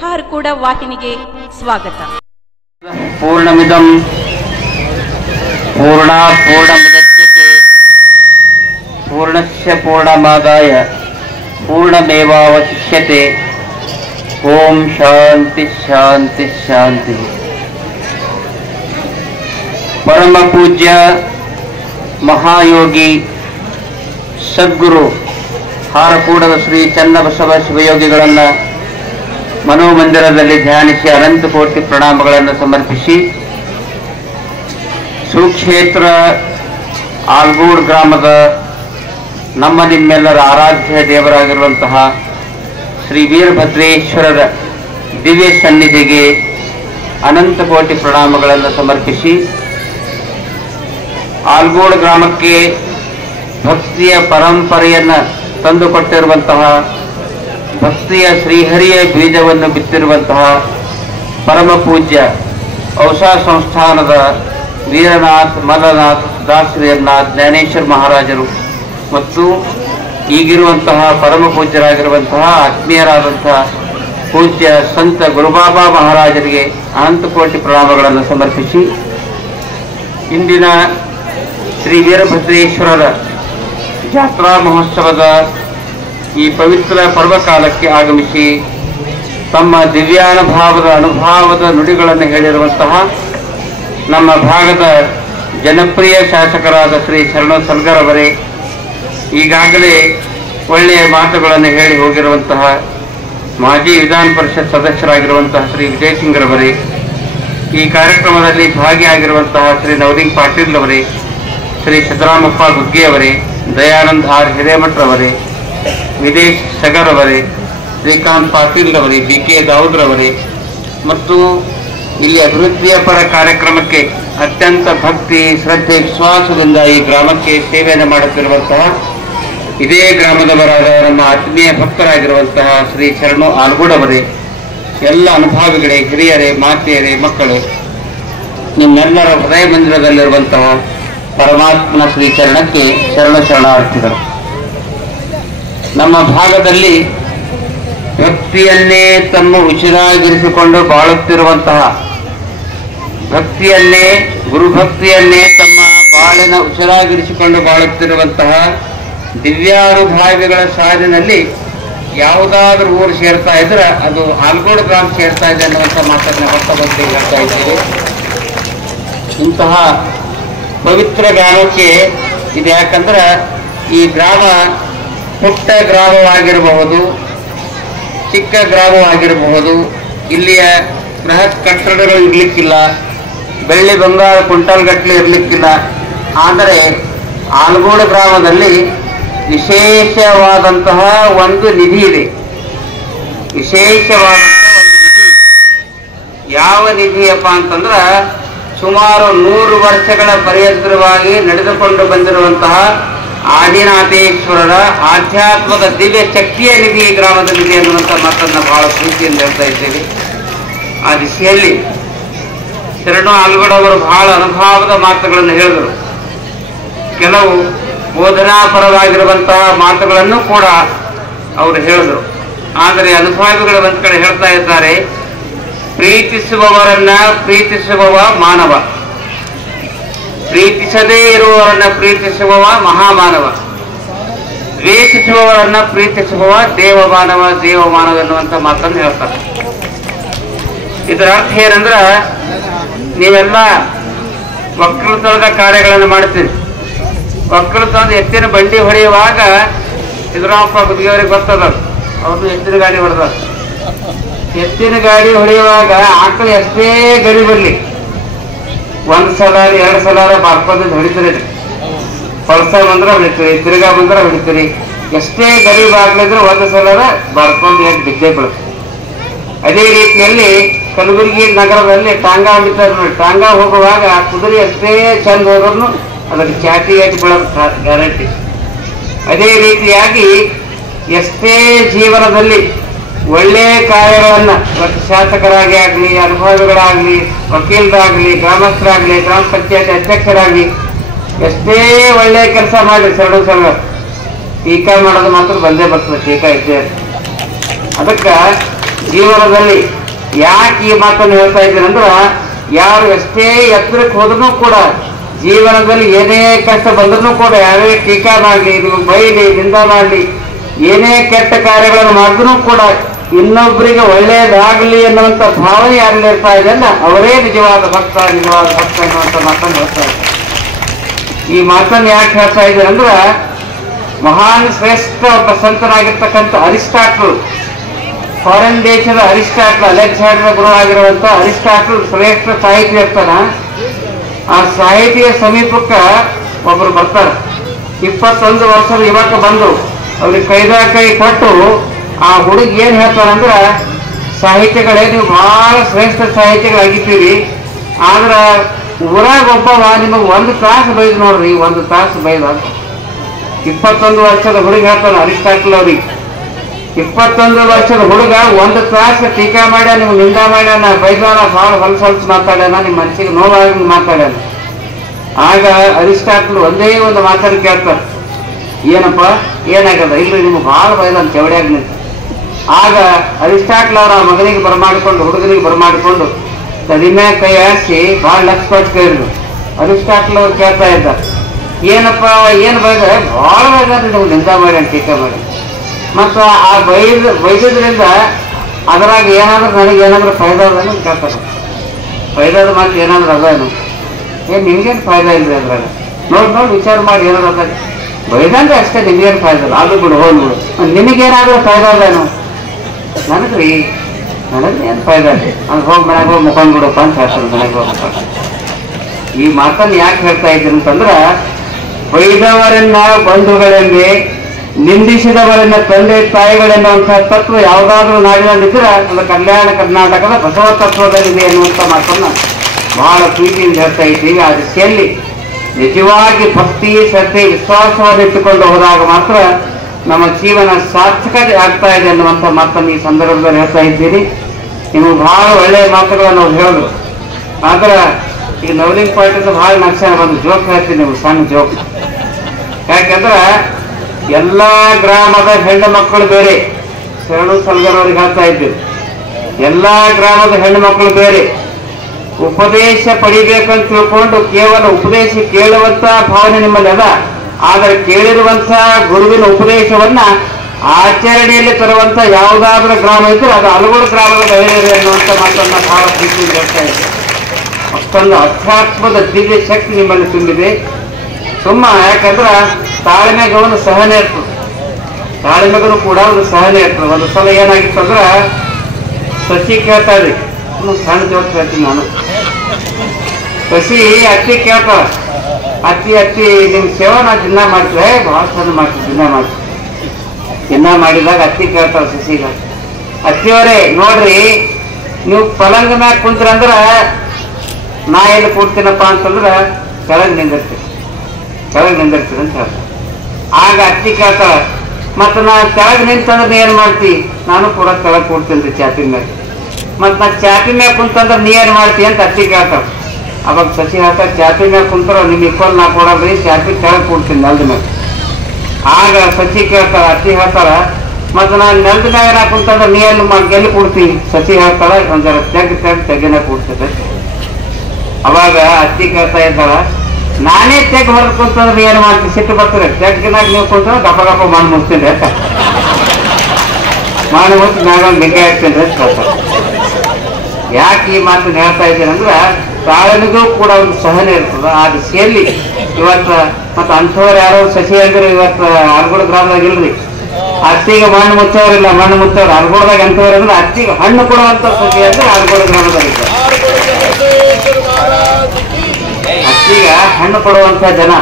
ಹಾರಕೂಡ ವಾಹಿನಿಗೆ ಸ್ವಾಗತ. ಪೂರ್ಣಮಿದಂ ಪೂರ್ಣಾತ್ ಪೂರ್ಣಮುದಚ್ಯತೆ ಪೂರ್ಣಸ್ಯ ಪೂರ್ಣಮಾದಾಯ ಪೂರ್ಣಮೇವಾವಶಿಷ್ಯತೆ. ಓಂ ಶಾಂತಿ ಶಾಂತಿ ಶಾಂತಿ. ಪರಮ ಪೂಜ್ಯ ಮಹಾಯೋಗಿ ಸದ್ಗುರು ಹಾರಕೂಡದ ಶ್ರೀ ಚನ್ನಬಸವ ಶಿವಯೋಗಿಗಳನ್ನು ಮನೋಮಂದಿರದಲ್ಲಿ ಧ್ಯಾನಿಸಿ ಅನಂತ ಕೋಟಿ ಪ್ರಣಾಮಗಳನ್ನು ಸಮರ್ಪಿಸಿ, ಸುಕ್ಷೇತ್ರ ಆಲ್ಗೂಡ್ ಗ್ರಾಮದ ನಮ್ಮ ನಿಮ್ಮೆಲ್ಲರ ಆರಾಧ್ಯ ದೇವರಾಗಿರುವಂತಹ ಶ್ರೀ ವೀರಭದ್ರೇಶ್ವರರ ದಿವ್ಯ ಸನ್ನಿಧಿಗೆ ಅನಂತ ಕೋಟಿ ಪ್ರಣಾಮಗಳನ್ನು ಸಮರ್ಪಿಸಿ, ಆಲ್ಗೂಡ್ ಗ್ರಾಮಕ್ಕೆ ಭಕ್ತಿಯ ಪರಂಪರೆಯನ್ನು ತಂದುಕೊಟ್ಟಿರುವಂತಹ, ಭಕ್ತಿಯ ಶ್ರೀಹರಿಯ ಬೀಜವನ್ನು ಬಿತ್ತಿರುವಂತಹ ಪರಮ ಪೂಜ್ಯ ಔಷಾ ಸಂಸ್ಥಾನದ ವೀರನಾಥ್ ಮಲ್ಲನಾಥ್ ದಾಸರಿಯನ್ನಾಥ್ ಜ್ಞಾನೇಶ್ವರ ಮಹಾರಾಜರು ಮತ್ತು ಈಗಿರುವಂತಹ ಪರಮ ಪೂಜ್ಯರಾಗಿರುವಂತಹ ಆತ್ಮೀಯರಾದಂತಹ ಪೂಜ್ಯ ಸಂತ ಗುರುಬಾಬಾ ಮಹಾರಾಜರಿಗೆ ಅನಂತ ಕೋಟಿ ಪ್ರಣಾಮಗಳನ್ನು ಸಮರ್ಪಿಸಿ, ಇಂದಿನ ಶ್ರೀ ವೀರಭದ್ರೇಶ್ವರರ ಜಾತ್ರಾ ಮಹೋತ್ಸವದ ಈ ಪವಿತ್ರ ಪರ್ವಕಾಲಕ್ಕೆ ಆಗಮಿಸಿ ತಮ್ಮ ದಿವ್ಯಾನುಭಾವದ ಅನುಭಾವದ ನುಡಿಗಳನ್ನು ಹೇಳಿರುವಂತಹ ನಮ್ಮ ಭಾಗದ ಜನಪ್ರಿಯ ಶಾಸಕರಾದ ಶ್ರೀ ಶರಣು ಸಲ್ಗರ್ ಅವರೇ, ಈಗಾಗಲೇ ಒಳ್ಳೆಯ ಮಾತುಗಳನ್ನು ಹೇಳಿ ಹೋಗಿರುವಂತಹ ಮಾಜಿ ವಿಧಾನ ಪರಿಷತ್ ಸದಸ್ಯರಾಗಿರುವಂತಹ ಶ್ರೀ ವಿಜಯ್ ಸಿಂಗ್ರವರೇ, ಈ ಕಾರ್ಯಕ್ರಮದಲ್ಲಿ ಭಾಗಿಯಾಗಿರುವಂತಹ ಶ್ರೀ ನವರಿಂಗ್ ಪಾಟೀಲ್ ಅವರೇ, ಶ್ರೀ ಸಿದ್ದರಾಮಪ್ಪ ಗುಗ್ಗೆ ಅವರೇ, ದಯಾನಂದ್ ಆರ್ ಹಿರೇಮಠರವರೇ, ವಿದೇಶ್ ಸಗರ್ ಅವರೇ, ಶ್ರೀಕಾಂತ್ ಪಾಟೀಲ್ ಅವರೇ, ಬಿ ಕೆ ದಾವೂದ್ರವರೇ ಮತ್ತು ಇಲ್ಲಿ ಅಭಿವೃದ್ಧಿಯ ಪರ ಕಾರ್ಯಕ್ರಮಕ್ಕೆ ಅತ್ಯಂತ ಭಕ್ತಿ ಶ್ರದ್ಧೆ ವಿಶ್ವಾಸದಿಂದ ಈ ಗ್ರಾಮಕ್ಕೆ ಸೇವೆಯನ್ನು ಮಾಡುತ್ತಿರುವಂತಹ ಇದೇ ಗ್ರಾಮದವರಾದ ನಮ್ಮ ಆತ್ಮೀಯ ಭಕ್ತರಾಗಿರುವಂತಹ ಶ್ರೀ ಶರಣು ಆಲ್ಗೂಡ್ ಅವರೇ, ಎಲ್ಲ ಅನುಭಾವಿಗಳೇ, ಹಿರಿಯರೇ, ಮಾತೆಯರೇ, ಮಕ್ಕಳೇ, ನಿಮ್ಮೆಲ್ಲರ ಹೃದಯ ಮಂದಿರದಲ್ಲಿರುವಂತಹ ಪರಮಾತ್ಮನ ಶ್ರೀ ಚರಣಕ್ಕೆ ಶರಣಾರ್ಥಿಗಳು. ನಮ್ಮ ಭಾಗದಲ್ಲಿ ಭಕ್ತಿಯನ್ನೇ ತಮ್ಮ ಉಸಿರಾಗಿರಿಸಿಕೊಂಡು ಬಾಳುತ್ತಿರುವಂತಹ, ಭಕ್ತಿಯನ್ನೇ ಗುರುಭಕ್ತಿಯನ್ನೇ ತಮ್ಮ ಬಾಳಿನ ಉಸಿರಾಗಿರಿಸಿಕೊಂಡು ಬಾಳುತ್ತಿರುವಂತಹ ದಿವ್ಯಾನುಭಾವಿಗಳ ಸಾಲಿನಲ್ಲಿ ಯಾವುದಾದ್ರೂ ಊರು ಸೇರ್ತಾ ಇದ್ರೆ ಅದು ಆಲ್ಗೂಡ್ ಗ್ರಾಮ ಸೇರ್ತಾ ಇದೆ ಅನ್ನುವಂಥ ಮಾತನ್ನು ಹೊರತುಪಡಿಸಿ ಹೇಳ್ತಾ ಇದ್ದೇವೆ. ಇಂತಹ ಪವಿತ್ರ ಗ್ರಾಮಕ್ಕೆ ಇದು ಯಾಕಂದ್ರೆ ಈ ಗ್ರಾಮ ಪುಟ್ಟ ಗ್ರಾಮವಾಗಿರಬಹುದು, ಚಿಕ್ಕ ಗ್ರಾಮವಾಗಿರಬಹುದು, ಇಲ್ಲಿಯ ಬೃಹತ್ ಕಟ್ಟಡಗಳು ಇರಲಿಕ್ಕಿಲ್ಲ, ಬೆಳ್ಳಿ ಬಂಗಾರ ಕ್ವಿಂಟಲ್ ಗಟ್ಟಲೆ ಇರಲಿಕ್ಕಿಲ್ಲ. ಆದರೆ ಆಲ್ಗೂಡ್ ಗ್ರಾಮದಲ್ಲಿ ವಿಶೇಷವಾದಂತಹ ಒಂದು ನಿಧಿ ಇದೆ. ವಿಶೇಷವಾದಂತಹ ಒಂದು ನಿಧಿ ಯಾವ ನಿಧಿಯಪ್ಪ ಅಂತಂದ್ರೆ, ಸುಮಾರು 100 ವರ್ಷಗಳ ಪರ್ಯಂತರವಾಗಿ ನಡೆದುಕೊಂಡು ಬಂದಿರುವಂತಹ ಆದಿನಾಥೇಶ್ವರರ ಆಧ್ಯಾತ್ಮದ ದಿವ್ಯ ಶಕ್ತಿಯ ನಿಧಿ ಈ ಗ್ರಾಮದಲ್ಲಿದೆ ಅನ್ನುವಂಥ ಮಾತನ್ನು ಬಹಳ ಪ್ರೀತಿಯಿಂದ ಹೇಳ್ತಾ ಇದ್ದೇವೆ. ಆ ದಿಶೆಯಲ್ಲಿ ಶರಣು ಆಲ್ಗೂಡ್ ಅವರು ಬಹಳ ಅನುಭವದ ಮಾತುಗಳನ್ನು ಹೇಳಿದರು. ಕೆಲವು ಬೋಧನಾಪರವಾಗಿರುವಂತಹ ಮಾತುಗಳನ್ನು ಕೂಡ ಅವರು ಹೇಳಿದರು. ಆದರೆ ಅನುಭವಿಗಳು ಒಂದ್ ಕಡೆ ಹೇಳ್ತಾ ಇದ್ದಾರೆ, ಪ್ರೀತಿಸುವವರನ್ನ ಪ್ರೀತಿಸುವವ ಮಾನವ, ಪ್ರೀತಿಸದೇ ಇರುವವರನ್ನ ಪ್ರೀತಿಸುವವ ಮಹಾಮಾನವ, ದ್ವೇಷಿಸುವವರನ್ನ ಪ್ರೀತಿಸುವವ ದೇವಮಾನವ ಎನ್ನುವಂಥ ಮಾತನ್ನು ಹೇಳ್ತಾರೆ. ಇದರ ಅರ್ಥ ಏನಂದ್ರೆ, ನೀವೆಲ್ಲ ವಕ್ರತನದ ಕಾರ್ಯಗಳನ್ನು ಮಾಡ್ತೀರಿ. ವಕ್ರತನದ ಎತ್ತಿನ ಬಂಡಿ ಹೊಡೆಯುವಾಗ ಸಿದ್ದರಾಮಪ್ಪ ಗುದ್ದಿಯವರಿಗೆ ಗೊತ್ತದ, ಅವ್ರದ್ದು ಎತ್ತಿನ ಗಾಡಿ ಹೊಡೆದ. ಎತ್ತಿನ ಗಾಡಿ ಹೊಡೆಯುವಾಗ ಆಕಳು ಎಷ್ಟೇ ಗಡಿ ಬರಲಿ, 1 ಸಲ 2 ಸಲ ಬಾರ್ಕೊಂಡು ಹೊಡಿತೀರಿ. ಪಲ್ಸ ಬಂದ್ರೆ ಹೊಡಿತೀರಿ, ತಿರ್ಗಾ ಬಂದ್ರೆ ಹೊಡಿತೀರಿ. ಎಷ್ಟೇ ಗರೀಬ್ ಆಗ್ಲಿದ್ರೆ 1 ಸಲ ಬಾರ್ಕೊಂಡು ಬಿದ್ದೆ ಬೀಳುತ್ತೆ. ಅದೇ ರೀತಿಯಲ್ಲಿ ಕಲಬುರಗಿ ನಗರದಲ್ಲಿ ಟಾಂಗಾ ಹೊಡಿತಾರೆ ನೋಡಿ. ಟಾಂಗಾ ಹೋಗುವಾಗ ಕುದುರೆ ಎಷ್ಟೇ ಚಂದ ಹೋದ್ರೂ ಅದಕ್ಕೆ ಚಾಟಿ ಬೀಳೋದು ಗ್ಯಾರಂಟಿ. ಅದೇ ರೀತಿಯಾಗಿ ಎಷ್ಟೇ ಜೀವನದಲ್ಲಿ ಒಳ್ಳೆಯ ಕಾರ್ಯಗಳನ್ನು ಶಾಸಕರಾಗಿ ಆಗಲಿ, ಅನುಭವಿಗಳಾಗಲಿ, ವಕೀಲರಾಗಲಿ, ಗ್ರಾಮಸ್ಥರಾಗಲಿ, ಗ್ರಾಮ ಪಂಚಾಯತ್ ಅಧ್ಯಕ್ಷರಾಗಲಿ ಎಷ್ಟೇ ಒಳ್ಳೆಯ ಕೆಲಸ ಮಾಡಿ ಟೀಕಾ ಮಾಡೋದು ಮಾತ್ರ ಬಂದೇ ಬರ್ತದೆ, ಟೀಕಾ ಇದ್ದೇ. ಅದಕ್ಕೆ ಜೀವನದಲ್ಲಿ ಯಾಕೆ ಈ ಮಾತನ್ನು ಹೇಳ್ತಾ ಇದ್ದೀನಿ ಅಂದ್ರೆ, ಯಾರು ಎಷ್ಟೇ ಎತ್ತರಕ್ಕೆ ಹೋದ್ರೂ ಕೂಡ ಜೀವನದಲ್ಲಿ ಏನೇ ಕಷ್ಟ ಬಂದ್ರೂ ಕೂಡ, ಯಾರೇ ಟೀಕಾ ಮಾಡಲಿ, ನೀವು ಬೈಲಿ, ನಿಂದ ಮಾಡಲಿ, ಏನೇ ಕೆಟ್ಟ ಕಾರ್ಯಗಳನ್ನು ಮಾಡಿದ್ರೂ ಕೂಡ ಇನ್ನೊಬ್ಬರಿಗೆ ಒಳ್ಳೆಯದಾಗಲಿ ಎನ್ನುವಂಥ ಭಾವನೆ ಯಾರಲ್ಲಿ ಇರ್ತಾ ಇದೆಯಲ್ಲ ಅವರೇ ನಿಜವಾದ ಭಕ್ತ ಎನ್ನುವಂಥ ಮಾತನ್ನು ಹೇಳ್ತಾ ಇದ್ದಾರೆ. ಈ ಮಾತನ್ನು ಯಾಕೆ ಹೇಳ್ತಾ ಇದ್ದಾರೆ ಅಂದ್ರೆ, ಮಹಾನ್ ಶ್ರೇಷ್ಠ ಒಬ್ಬ ಸಂತನಾಗಿರ್ತಕ್ಕಂಥ ಅರಿಸ್ಟಾಟಲ್, ಫಾರಿನ್ ದೇಶದ ಅರಿಸ್ಟಾಟಲ್, ಅಲೆಕ್ಸಾಂಡರ್ ಗುರು ಆಗಿರುವಂತ ಅರಿಸ್ಟಾಟಲ್ ಶ್ರೇಷ್ಠ ಸಾಹಿತಿ ಇರ್ತಾನ. ಆ ಸಾಹಿತಿಯ ಸಮೀಪಕ್ಕೆ ಒಬ್ರು ಬರ್ತಾರೆ. 21 ವರ್ಷದ ಯುವಕ ಬಂದು ಅವ್ರಿಗೆ ಕೈ ಕೊಟ್ಟು ಆ ಹುಡುಗಿ ಏನ್ ಹೇಳ್ತಾರಂದ್ರ, ಸಾಹಿತ್ಯಗಳೇ ನೀವು ಬಹಳ ಶ್ರೇಷ್ಠ ಸಾಹಿತ್ಯಗಳಾಗಿದ್ದೀರಿ, ಆದ್ರ ಊರಾಗ ಒಬ್ಬವ ನಿಮಗೆ 1 ತಾಸು ಬೈದ್ ನೋಡ್ರಿ, 1 ತಾಸು ಬೈದ. 21 ವರ್ಷದ ಹುಡುಗ ಹೇಳ್ತಾನ ಅರಿಸ್ಟಾಟಲ್ ಅವ್ರಿಗೆ. 21 ವರ್ಷದ ಹುಡುಗ 1 ತಾಸು ಟೀಕಾ ಮಾಡ್ಯಾನ, ನಿಮ್ಗೆ ನಿಂದ ಮಾಡ್ಯಾನ, ಬೈದಾನ, ಭಾಳ ಹೊಲಸು ಮಾತಾಡ್ಯಾನ, ನಿಮ್ಮ ಮನಸ್ಸಿಗೆ ನೋವಾಗಿ ಮಾತಾಡ್ಯಾನ. ಆಗ ಅರಿಸ್ಟಾಟಲ್ ಒಂದೇ ಒಂದು ಮಾತನ್ನು ಕೇಳ್ತಾರೆ, ಏನಪ್ಪ ಏನಾಗದ? ಇಲ್ರಿ ನಿಮ್ಗೆ ಭಾಳ ಬೈದ ಚವಡ್ಯಾಗ ನಿಂತ. ಆಗ ಅರಿಸ್ಟಾಟಲ್ ಅವರ ಮಗನಿಗೆ ಬರಮಾಡಿಕೊಂಡು, ಹುಡುಗನಿಗೆ ಬರಮಾಡಿಕೊಂಡು ತದಿಮೆ ಕೈ ಹಾಸಿ ಭಾಳ ಲಕ್ಷ ಕೊಟ್ಟು ಕೇಳಿದ್ರು. ಅರಿಸ್ಟಾಟಲ್ ಅವ್ರು ಕೇಳ್ತಾ ಇದ್ದ, ಏನಪ್ಪ ಏನು ಬೈದ? ಭಾಳ ಬೈದ ನಿಮ್ಗೆ ನಿಂದ ಮಾಡ್ಯಾನ, ಟೀಕಾ ಮಾಡಿ. ಮತ್ತು ಆ ಬೈದ್ರಿಂದ ಅದ್ರಾಗ ಏನಾದ್ರೂ ನನಗೇನಾದ್ರೂ ಫಾಯ್ದಾ ಅದ ಕೇಳ್ತಾರೆ. ಫಾಯ್ದಾದ ಮಾತು ಏನಾದ್ರೂ ಅದೇನು? ನಿಮ್ಗೇನು ಫಾಯ್ದಾ ಇಲ್ರಿ ಅದ್ರಾಗ? ನೋಡಿ ವಿಚಾರ ಮಾಡಿ ಏನಾದ್ರು ಅದ. ಬೈದಂದ್ರೆ ಅಷ್ಟೇ, ನಿಮ್ಗೇನು ಫಾಯ್ದಾ ಇಲ್ಲ, ಅದು ಬಿಡು ಹೋಗ್ಬಿಡು. ನಿಮಗೇನಾದ್ರೂ ಫಾಯ್ದಾ ಅದೇನು? ನನಗ್ರಿ ಏನು ಫಾಯ್ದಾ ರೀ? ಅದು ಹೋಗಿ ಮನೆಗೆ ಹೋಗಿ ಮುಖಂಡ್ ಬಿಡಪ್ಪ ಅಂತ ಹೇಳ್ತಾರೆ. ಮನೆಗೆ ಹೋಗಿ ಮುಖಂಡ್. ಈ ಮಾತನ್ನು ಯಾಕೆ ಹೇಳ್ತಾ ಇದ್ದೀನಿ ಅಂತಂದ್ರೆ, ಬೈದವರನ್ನ ಬಂಧುಗಳೆಂದೇ, ನಿಂದಿಸಿದವರನ್ನ ತಂದೆ ತಾಯಿಗಳೆನ್ನುವಂತಹ ತತ್ವ ಯಾವುದಾದ್ರೂ ನಾಡಿನಲ್ಲಿದ್ದರೆ ಅದು ಕಲ್ಯಾಣ ಕರ್ನಾಟಕದ ಬಸವ ತತ್ವದಲ್ಲಿದೆ ಎನ್ನುವಂಥ ಮಾತನ್ನ ಬಹಳ ಪ್ರೀತಿಯಿಂದ ಹೇಳ್ತಾ ಇದ್ದೀವಿ. ಆ ದಿಸೆಯಲ್ಲಿ ನಿಜವಾಗಿ ಭಕ್ತಿ, ಶ್ರದ್ಧೆ, ವಿಶ್ವಾಸವನ್ನು ಇಟ್ಟುಕೊಂಡು ಹೋದಾಗ ಮಾತ್ರ ನಮ್ಮ ಜೀವನ ಸಾರ್ಥಕತೆ ಆಗ್ತಾ ಇದೆ ಅನ್ನುವಂಥ ಮಾತನ್ನು ಈ ಸಂದರ್ಭದಲ್ಲಿ ಹೇಳ್ತಾ ಇದ್ದೀನಿ. ನಿಮಗೆ ಬಹಳ ಒಳ್ಳೆಯ ಮಾತುಗಳನ್ನು ಅವ್ರು ಹೇಳಿದ್ರು. ಆದ್ರೆ ಈಗ ನವಲಿಂಗ್ ಪಾರ್ಟಿಂದ ಬಹಳ ನಕ್ಷೆ ಒಂದು ಜೋಕ್ ಹೇಳ್ತೀನಿ, ನೀವು ಸಣ್ಣ ಜೋಕ್. ಯಾಕಂದ್ರೆ ಎಲ್ಲ ಗ್ರಾಮದ ಹೆಣ್ಣು ಮಕ್ಕಳು ಬೇರೆ, ಶರಣು ಸಲ್ಗರ್ ಅವ್ರಿಗೆ ಹೇಳ್ತಾ ಇದ್ದೀವಿ. ಎಲ್ಲ ಗ್ರಾಮದ ಹೆಣ್ಣು ಮಕ್ಕಳು ಬೇರೆ, ಉಪದೇಶ ಪಡಿಬೇಕಂತ ತಿಳ್ಕೊಂಡು ಕೇವಲ ಉಪದೇಶ ಕೇಳುವಂತ ಭಾವನೆ ನಿಮ್ಮಲ್ಲಿ ಅದ. ಆದರೆ ಕೇಳಿರುವಂತ ಗುರುವಿನ ಉಪದೇಶವನ್ನ ಆಚರಣೆಯಲ್ಲಿ ತರುವಂತ ಯಾವುದಾದ್ರೂ ಗ್ರಾಮ ಇದ್ರೆ ಅದು ಅಲಗೋಡು ಗ್ರಾಮದ ಮಹಿಳೆಯರು ಎನ್ನುವಂತ ಮಾತನ್ನ ಬಹಳ ಪ್ರೀತಿಯಿಂದ ಹೇಳ್ತಾ ಇದೆ. ಅಷ್ಟೊಂದು ಅಧ್ಯಾತ್ಮದ ದಿವ್ಯ ಶಕ್ತಿ ನಿಮ್ಮಲ್ಲಿ ತುಂಬಿದೆ. ಯಾಕಂದ್ರೆ ತಾಳ್ಮೆಗೆ ಒಂದು ಸಹನೆ ಇರ್ತದೆ, ತಾಳ್ಮೆಗೂ ಕೂಡ ಒಂದು ಸಹನೆ ಇರ್ತದೆ. ಒಂದು ಸಲ ಏನಾಗಿತ್ತು ಅಂದ್ರೆ, ಶಶಿ ಕೇಳ್ತಾ ಇದ್ರಿ, ಸಣ್ಣ ಜೋಕ್ ಹೇಳ್ತೀನಿ ನಾನು. ಶಶಿ ಅತ್ತಿ ಕೇಳ್ತಾಳ, ಅತ್ತಿ ನಿಮ್ ಸೇವಾ ನಾ ದಿನ ಮಾಡ್ತೀವಿ, ಭಾಳ ಚಂದ ಮಾಡ್ತೀವಿ, ದಿನ ಮಾಡಿದಾಗ ಅತ್ತಿ ಕೇಳ್ತಾಳ ಶಶಿಗ, ಅತ್ತಿಯವರೇ ನೋಡ್ರಿ, ನೀವು ಪಲಂಗ ಮ್ಯಾಗ ಕುಂತ್ರಂದ್ರ ನಾ ಎಲ್ಲಿ ಕೂಡ್ತೀನಪ್ಪ ಅಂತಂದ್ರ ಕೆಳಗೆ ನಿಂದಿರ್ತೀನಿ ಅಂತ ಹೇಳ್ತಾರೆ. ಆಗ ಅತ್ತಿ ಕೇಳ್ತಾಳ, ಮತ್ತ ನಾ ಕೆಳಗೆ ನಿಂತಂದ್ರೆ ಏನ್ ಮಾಡ್ತಿ? ನಾನು ಕೂಡ ಕೆಳಗೆ ಕೂಡ್ತೀನಿ ಚಾಪಿ ಮ್ಯಾಗ. ಮತ್ ನಾ ಚಾಪಿ ಮ್ಯಾಗ ಕುಂತಂದ್ರೆ ನೀ ಏನ್ ಮಾಡ್ತಿ ಅಂತ ಅತ್ತಿ ಕೇಳ್ತಾಳ. ಅವಾಗ ಶಶಿ ಹೇಳ್ತಾರ, ಚಾಪಿ ಮ್ಯಾಗ ಕುಂತಾರ ನಿಮ್ ಇಕ್ವಲ್ ನಾ ಕೊಡೋದ್ರಿ, ಚಾಪಿ ಕೆಳಗೆ ಕೂಡ್ತೀನಿ ನೆಲದ ಮ್ಯಾಗ. ಆಗ ಶಶಿ ಕೇಳ್ತಾಳ, ಅತ್ತಿ ಹೇಳ್ತಾಳ, ಮತ್ತ ನಾನು ನೆಲದ ಮ್ಯಾಗ ನಾ ಕುಂತಂದ್ರೆ ನೀ ಎಲ್ಲಿ ಕೂಡ್ತಿ? ಶಶಿ ಹೇಳ್ತಾಳ, ಒಂದ್ ಜರ ತೆಗಿನ ಕೂಡ್ತದೆ. ಅವಾಗ ಅತ್ತಿ ಕೇಳ್ತಾ ಇದ್ದಾಳ, ನಾನೇ ತೆಗ್ ಹೊರದು ಕುಂತಂದ್ರೆ ಏನ್ ಮಾಡ್ತೀನಿ? ಸಿಟ್ಟು ಬರ್ತಾರೆ. ತೆಗ್ಗಿನಾಗ ನೀವು ಕುಂತಂದ್ರೆ ಗಪ್ಪ ಮಣ್ಣು ಮುಚ್ತೀನಿ ಅಂತ, ಮಣ್ಣು ಮುಚ್ಚಿ ಮ್ಯಾಗ ಬೆಂಕಿ ಹಾಕ್ತೀನಿ ಅಂತ ಹೇಳ್ತಾರೆ. ಯಾಕೆ ಈ ಮಾತನ್ನು ಹೇಳ್ತಾ ಇದ್ದೀನಿ ಅಂದ್ರೆ, ತಾಳ್ಮೆಗೂ ಕೂಡ ಒಂದು ಸಹನೆ ಇರ್ತದೆ. ಆ ದಿಸೆಯಲ್ಲಿ ಇವತ್ತು ಮತ್ತೆ ಅಂಥವ್ರು ಯಾರೋ ಶಶಿ ಅಂದ್ರೆ ಇವತ್ತು ಅರಗೋಡು ಗ್ರಾಮದಾಗ ಇಲ್ರಿ, ಅತ್ತಿಗೆ ಮಣ್ಣು ಮುಚ್ಚೋರಿಲ್ಲ, ಮಣ್ಣು ಮುಚ್ಚೋರು ಅರಗೋಡದಾಗ ಅಂಥವ್ರು ಅಂದ್ರೆ ಅತ್ತಿಗೆ ಹಣ್ಣು ಕೊಡುವಂತ ಶಶಿ ಅಂದ್ರೆ ಅರಗೋಡು ಗ್ರಾಮದಾಗ ಇದ್ದಾರೆ. ಅತ್ತಿಗ ಹಣ್ಣು ಕೊಡುವಂತ ಜನ,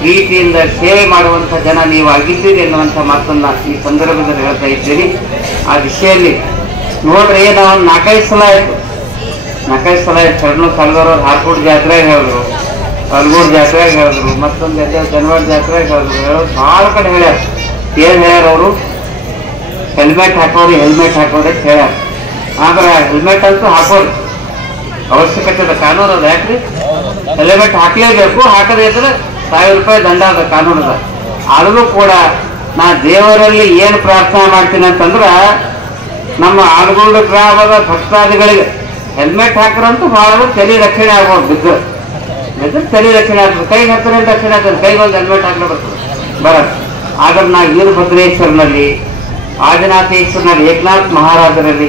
ಪ್ರೀತಿಯಿಂದ ಸೇವೆ ಮಾಡುವಂತ ಜನ ನೀವು ಆಗಿದ್ದೀರಿ ಎನ್ನುವಂತ ಮಾತನ್ನ ಈ ಸಂದರ್ಭದಲ್ಲಿ ಹೇಳ್ತಾ ಇದ್ದೀರಿ. ಆ ದಿಶೆಯಲ್ಲಿ ನೋಡ್ರಿ, ನಾವು 4-5 ಸಲ ಆಯ್ತು ಶರಣು ಸಲ್ಗರ್ ಅವ್ರು ಹಾರ್ಕೋಡ್ ಜಾತ್ರೆಗೆ ಹೇಳಿದ್ರು, ಅಲ್ಗೋಡ್ ಜಾತ್ರೆಗೆ ಹೇಳಿದ್ರು, ಮತ್ತೊಂದು ಜನವಾಡ ಜಾತ್ರೆಗೆ ಹೇಳಿದ್ರು, ಬಹಳ ಕಡೆ ಹೇಳ್ಯಾರ. ಏನ್ ಹೇಳ್ಯಾರ ಅವರು? ಹೆಲ್ಮೆಟ್ ಹಾಕೋರಿ ಅಂತ ಹೇಳ್ಯಾರ. ಆದ್ರೆ ಹೆಲ್ಮೆಟ್ ಅಂತೂ ಹಾಕೋರಿ, ಅವಶ್ಯಕತೆ ಅದ, ಕಾನೂನು ಅದ. ಯಾಕ್ರಿ? ಹೆಲ್ಮೆಟ್ ಹಾಕ್ಲೇಬೇಕು, ಹಾಕದೇ ಇದ್ರೆ 1000 ರೂಪಾಯಿ ದಂಡ ಅದ, ಕಾನೂನು ಅದ. ಆದರೂ ಕೂಡ ನಾ ದೇವರಲ್ಲಿ ಏನು ಪ್ರಾರ್ಥನೆ ಮಾಡ್ತೀನಿ ಅಂತಂದ್ರ, ನಮ್ಮ ಆಲಗೋಡು ಗ್ರಾಮದ ಭಕ್ತಾದಿಗಳಿಗೆ ಹೆಲ್ಮೆಟ್ ಹಾಕ್ರಂತೂ ಬಹಳ ತಲೆ ರಕ್ಷಣೆ ಆಗ್ಬೋದು. ಬಿದ್ದು ತಲೆ ರಕ್ಷಣೆ ಆಗ್ತದೆ, ಕೈಗೆ ಹತ್ತಿರ ರಕ್ಷಣೆ ಆಗ್ತದೆ, ಕೈಗೊಂದು ಹೆಲ್ಮೆಟ್ ಹಾಕಲು ಬರ್ತದೆ ಬರತ್ತೆ. ಆದ್ರೆ ನಾ ವೀರಭದ್ರೇಶ್ವರನಲ್ಲಿ, ಆದಿನಾಥೇಶ್ವರನಲ್ಲಿ, ಏಕನಾಥ್ ಮಹಾರಾಜರಲ್ಲಿ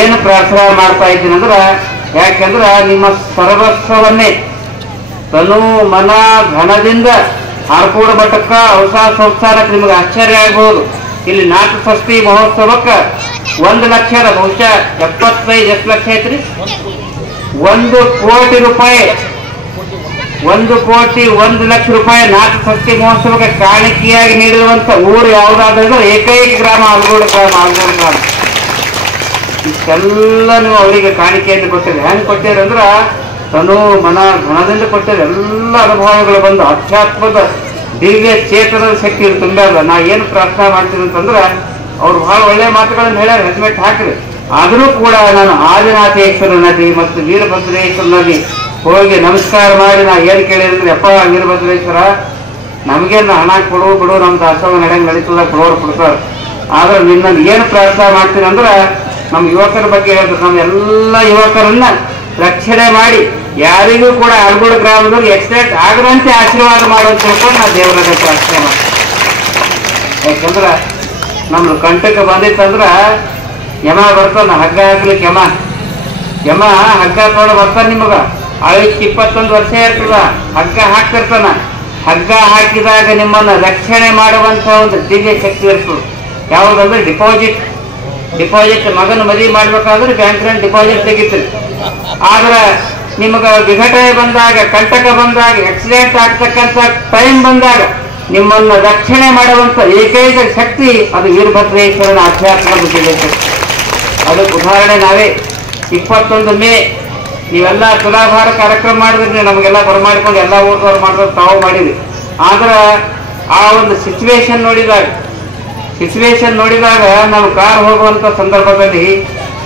ಏನು ಪ್ರಾರ್ಥನೆ ಮಾಡ್ತಾ ಇದ್ದೀನಿ ಅಂದ್ರೆ, ಯಾಕೆಂದ್ರೆ ನಿಮ್ಮ ಸರ್ವಸ್ವವನ್ನೇ ತನು ಮನ ಧನದಿಂದ ಆರ್ಕೋಡ ಮಠಕ್ಕ ಹೊಸ ಸಂಸ್ಥಾನಕ್ಕೆ ನಿಮಗೆ ಆಶ್ಚರ್ಯ ಆಗ್ಬೋದು. ಇಲ್ಲಿ ನಾಲ್ಕು ಷಷ್ಠಿ ಮಹೋತ್ಸವಕ್ಕೆ 1 ಲಕ್ಷ, ಬಹುಶಃ 75 ಎಷ್ಟು ಲಕ್ಷ ಐತ್ರಿ, 1 ಕೋಟಿ ರೂಪಾಯಿ, 1 ಕೋಟಿ 1 ಲಕ್ಷ ರೂಪಾಯಿ ನಾಲ್ಕು ಷಷ್ಠಿ ಮಹೋತ್ಸವಕ್ಕೆ ಕಾಣಿಕೆಯಾಗಿ ನೀಡಿರುವಂತ ಊರು ಯಾವುದಾದ್ರೆ ಏಕೈಕ ಗ್ರಾಮ ಆಲಗೋಡು ಗ್ರಾಮ. ಇಷ್ಟೆಲ್ಲ ನೀವು ಅವರಿಗೆ ಕಾಣಿಕೆಯನ್ನು ಕೊಟ್ಟಿರಿ. ಹೆಂಗೆ ಕೊಟ್ಟಿರಿ ಅಂದ್ರೆ ತನು ಮನ ಧನದಿಂದ ಕೊಟ್ಟಿರಿ. ಎಲ್ಲ ಅನುಭವಗಳು ಬಂದು ಅಧ್ಯಾತ್ಮದ ದಿವ್ಯ ಚೇತನದ ಶಕ್ತಿ ತುಂಬಲ್ಲ. ನಾ ಏನು ಪ್ರಾರ್ಥನೆ ಮಾಡ್ತೀನಿ ಅಂತಂದ್ರೆ, ಅವ್ರು ಬಹಳ ಒಳ್ಳೆಯ ಮಾತುಗಳನ್ನು ಹೇಳ್ಯಾರ, ಹೆಲ್ಮೆಟ್ ಹಾಕ್ರಿ. ಆದರೂ ಕೂಡ ನಾನು ಆದಿನಾಥೇಶ್ವರ ನದಿ ಮತ್ತು ವೀರಭದ್ರೇಶ್ವರ ನದಿ ಹೋಗಿ ನಮಸ್ಕಾರ ಮಾಡಿ ನಾ ಏನು ಕೇಳಿದ್ರೆ, ಅಪ್ಪ ವೀರಭದ್ರೇಶ್ವರ ನಮಗೇನು ಹಣ ಕೊಡು ಬಿಡು, ನಮ್ಮ ದಾಸೋಹ ನಡೆಯಂಗೆ ನಡೀತದ, ಕೊಡೋರು ಕೊಡ್ತಾರೆ. ಆದ್ರೆ ನಿನ್ನನ್ನು ಏನು ಪ್ರಾರ್ಥನೆ ಮಾಡ್ತೀನಿ ಅಂದ್ರೆ, ನಮ್ಮ ಯುವಕರ ಬಗ್ಗೆ ಹೇಳಿದ್ರು, ನಮ್ಮ ಎಲ್ಲ ಯುವಕರನ್ನ ರಕ್ಷಣೆ ಮಾಡಿ ಯಾರಿಗೂ ಕೂಡ ಆಲಗೋಡು ಗ್ರಾಮದಲ್ಲಿ ಆಕ್ಸಿಡೆಂಟ್ ಆಗದಂತೆ ಆಶೀರ್ವಾದ ಮಾಡುವಂತ ತಿಳ್ಕೊಂಡು ನಾ ದೇವರ ಪ್ರಾರ್ಥನೆ ಮಾಡ್ತೀನಿ. ಯಾಕಂದ್ರೆ ನಮ್ದು ಕಂಟಕ್ಕೆ ಬಂದಿತ್ತಂದ್ರ ಯಮ ಬರ್ತಾನ ಹಗ್ಗ ಹಾಕ್ಲಿಕ್ಕೆ. ಯಮ ಹಗ್ಗ ತೊಗೊಂಡು ಬರ್ತಾನ. ನಿಮಗ ಆಯುಷ್ 21 ವರ್ಷ ಇರ್ತದ, ಹಗ್ಗ ಹಾಕ್ತಿರ್ತಾನ. ಹಗ್ಗ ಹಾಕಿದಾಗ ನಿಮ್ಮನ್ನ ರಕ್ಷಣೆ ಮಾಡುವಂತ ಒಂದು ದಿವ್ಯ ಶಕ್ತಿ ಇರ್ತದೆ. ಯಾವುದಂದ್ರೆ ಡಿಪಾಸಿಟ್ ಮಗನ ಮದುವೆ ಮಾಡ್ಬೇಕಾದ್ರೆ ಬ್ಯಾಂಕ್ನಲ್ಲಿ ಡಿಪಾಸಿಟ್ ತೆಗಿತೀರಿ. ಆದ್ರೆ ನಿಮಗ ವಿಘಟ ಬಂದಾಗ, ಕಂಟಕ ಬಂದಾಗ, ಆಕ್ಸಿಡೆಂಟ್ ಆಗ್ತಕ್ಕಂಥ ಟೈಮ್ ಬಂದಾಗ ನಿಮ್ಮನ್ನ ರಕ್ಷಣೆ ಮಾಡುವಂತ ಏಕೈಕ ಶಕ್ತಿ ಅದು ವೀರಭದ್ರೇಶ್ವರನ ಆಧ್ಯಾತ್ಮದ ದಿವ್ಯ ಶಕ್ತಿ. ಅದಕ್ಕೆ ಉದಾಹರಣೆ ನಾವೇ 21 ಮೇ ನೀವೆಲ್ಲ ತುಲಾಭಾರ ಕಾರ್ಯಕ್ರಮ ಮಾಡಿದ್ರಿ, ನಮಗೆಲ್ಲ ಬರಮಾಡ್ಕೊಂಡು ಎಲ್ಲ ಊಟದವ್ರು ಮಾಡಿದ್ರು, ತಾವು ಮಾಡಿದ್ರಿ. ಆದ್ರೆ ಆ ಒಂದು ಸಿಚುವೇಶನ್ ನೋಡಿದಾಗ ನಾವು ಕಾರ್ ಹೋಗುವಂತ ಸಂದರ್ಭದಲ್ಲಿ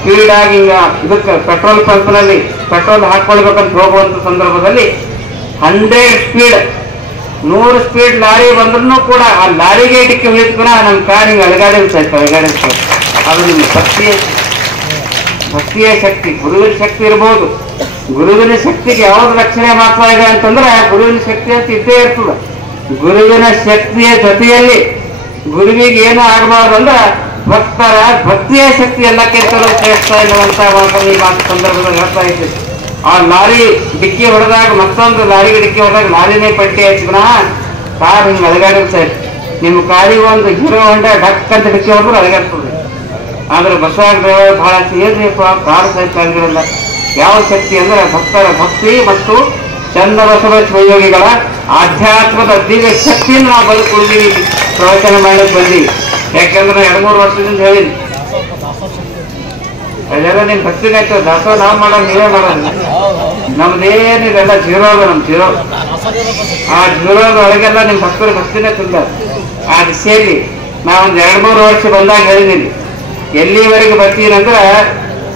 ಸ್ಪೀಡ್ ಆಗಿ ಇದಕ್ಕೆ ಪೆಟ್ರೋಲ್ ಪಂಪ್ನಲ್ಲಿ ಪೆಟ್ರೋಲ್ ಹಾಕೊಳ್ಬೇಕಂತ ಹೋಗುವಂತ ಸಂದರ್ಭದಲ್ಲಿ 100 ಸ್ಪೀಡ್ 100 ಸ್ಪೀಡ್ ಲಾರಿ ಬಂದ್ರೂ ಕೂಡ ಆ ಲಾರಿಗೆ ಡಿಕ್ಕಿ ಹೊಳಿದ್ಕೂನ ನಮ್ಮ ಕಾರ್ ಹಿಂಗೆ ಅಳಗಾಡಿರ್ತಾರೆ. ಅದು ನಿಮ್ಮ ಭಕ್ತಿಯ ಶಕ್ತಿ, ಗುರುವಿನ ಶಕ್ತಿ ಇರ್ಬೋದು. ಗುರುವಿನ ಶಕ್ತಿಗೆ ಯಾವ್ದು ರಕ್ಷಣೆ ಮಾಡ್ತಾ ಇದೆ ಅಂತಂದ್ರೆ, ಗುರುವಿನ ಶಕ್ತಿ ಅಂತ ಇದ್ದೇ ಇರ್ತದೆ. ಗುರುವಿನ ಶಕ್ತಿಯ ಜೊತೆಯಲ್ಲಿ ಗುರುವಿಗೆ ಏನು ಆಗಬಾರ್ದು ಅಂದ್ರೆ ಭಕ್ತರ ಭಕ್ತಿಯ ಶಕ್ತಿ ಎಲ್ಲಕ್ಕಿಂತಲೂ ಶ್ರೇಷ್ಠ ಎನ್ನುವಂತ ಮಾತನ್ನು ಈ ಮಾತು ಸಂದರ್ಭದಲ್ಲಿ ಹೇಳ್ತಾ ಇದ್ದೀವಿ. ಆ ಲಾರಿ ಡಿಕ್ಕಿ ಹೊಡೆದಾಗ, ಮತ್ತೊಂದು ಲಾರಿಗೆ ಡಿಕ್ಕಿ ಹೊಡೆದಾಗ ಲಾರಿನೇ ಪಟ್ಟಿ ಹಚ್ಚಿನ ಕಾರ್ ಹಿಂಗೆ ಅಲಗಾಡಿರ್ತಾ ಇತ್ತು. ನಿಮ್ಮ ಕಾರಿಗೆ ಒಂದು ಹೀರೋ ಹೊಂಡ ಡಕ್ ಅಂತ ಡಿಕ್ಕಿ ಹೊಡೆದ್ರು ಅಲಗಾಡ್ತದೆ. ಆದ್ರೆ ಬಸವ ಡ್ರೈವರ್ ಬಹಳ ಏನ್ರಿಪ್ಪ ಕಾರು ಸಹಿತ ಆಗಿರಲ್ಲ. ಯಾವ ಶಕ್ತಿ ಅಂದ್ರೆ ಭಕ್ತರ ಭಕ್ತಿ ಮತ್ತು ಚಂದ ಬಸವ ಶಿವಯೋಗಿಗಳ ಆಧ್ಯಾತ್ಮದ ದಿವ್ಯ ಶಕ್ತಿಯನ್ನು ನಾವು ಬದುಕೊಂಡಿವಿ, ಪ್ರವಚನ ಮಾಡಲಿಕ್ಕೆ ಬಂದೀವಿ. ಯಾಕಂದ್ರೆ 2-3 ವರ್ಷದಿಂದ ಹೇಳಿನಿ, ಅದೆಲ್ಲ ನಿಮ್ ಭಕ್ತಿಗೆ ಆಯ್ತು, ದಾಸೋಹ ನಾವು ಮಾಡೋದು ನೀವೇ ಮಾಡೋದು, ನಮ್ದೇನಿದೆಲ್ಲ ಜೀರೋ ಅದು, ನಮ್ ಜೀರೋ. ಆ ಜೀರೋದ ಒಳಗೆಲ್ಲ ನಿಮ್ ಭಕ್ತರ ಭಕ್ತಿನೇ ತುಂಬ. ಆ ದಿಶೆಯಲ್ಲಿ ನಾವೊಂದು 2-3 ವರ್ಷ ಬಂದಾಗ ಹೇಳಿದ್ದೀನಿ, ಎಲ್ಲಿವರೆಗೆ ಬರ್ತೀನಂದ್ರೆ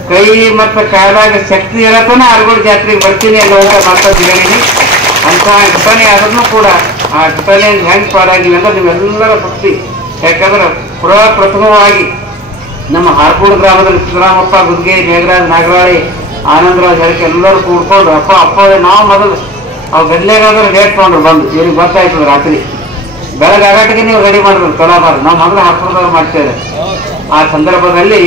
ಕೈ ಮತ್ತು ಕಾಲಾಗ ಶಕ್ತಿ ಇರತನ ಆಲಗೋಡು ಜಾತ್ರೆಗೆ ಬರ್ತೀನಿ ಅನ್ನುವಂಥ ಮಾತಾಡಿ ಹೇಳಿನಿ. ಅಂತ ಘಟನೆ ಆದ್ರೂ ಕೂಡ ಆ ಘಟನೆಯಿಂದ ಹೆಂಗೆ ಪಾರಾಗಿವೆ ಅಂದ್ರೆ ನಿಮ್ಮೆಲ್ಲರ ಭಕ್ತಿ. ಯಾಕಂದ್ರೆ ಪ್ರಥಮವಾಗಿ ನಮ್ಮ ಆಲಗೋಡು ಗ್ರಾಮದಲ್ಲಿ ಸಿದ್ದರಾಮಪ್ಪ, ಗುದ್ಗೆ, ಮೇಘರಾಜ್, ನಾಗರಾಳಿ, ಆನಂದರಾಜ್ ಹರಕೆ ಎಲ್ಲರೂ ಕೂಡ್ಕೊಂಡು ಅಪ್ಪ ನಾವು ಮೊದಲು ಅವು ಗಡ್ಲೆಗಾದ್ರೆ ಲೇಟ್ ತೊಗೊಂಡ್ರು ಬಂದು ಇವ್ರಿಗೆ ಗೊತ್ತಾಯ್ತದ. ರಾತ್ರಿ ಬೆಳಗಾಗಟ್ಟಿಗೆ ನೀವು ರೆಡಿ ಮಾಡಿದ್ರು ತುಲಾಭಾರ. ನಾವು ಮೊದಲು ಹಾಸ್ಪುರದವ್ರು ಮಾಡ್ತೇವೆ. ಆ ಸಂದರ್ಭದಲ್ಲಿ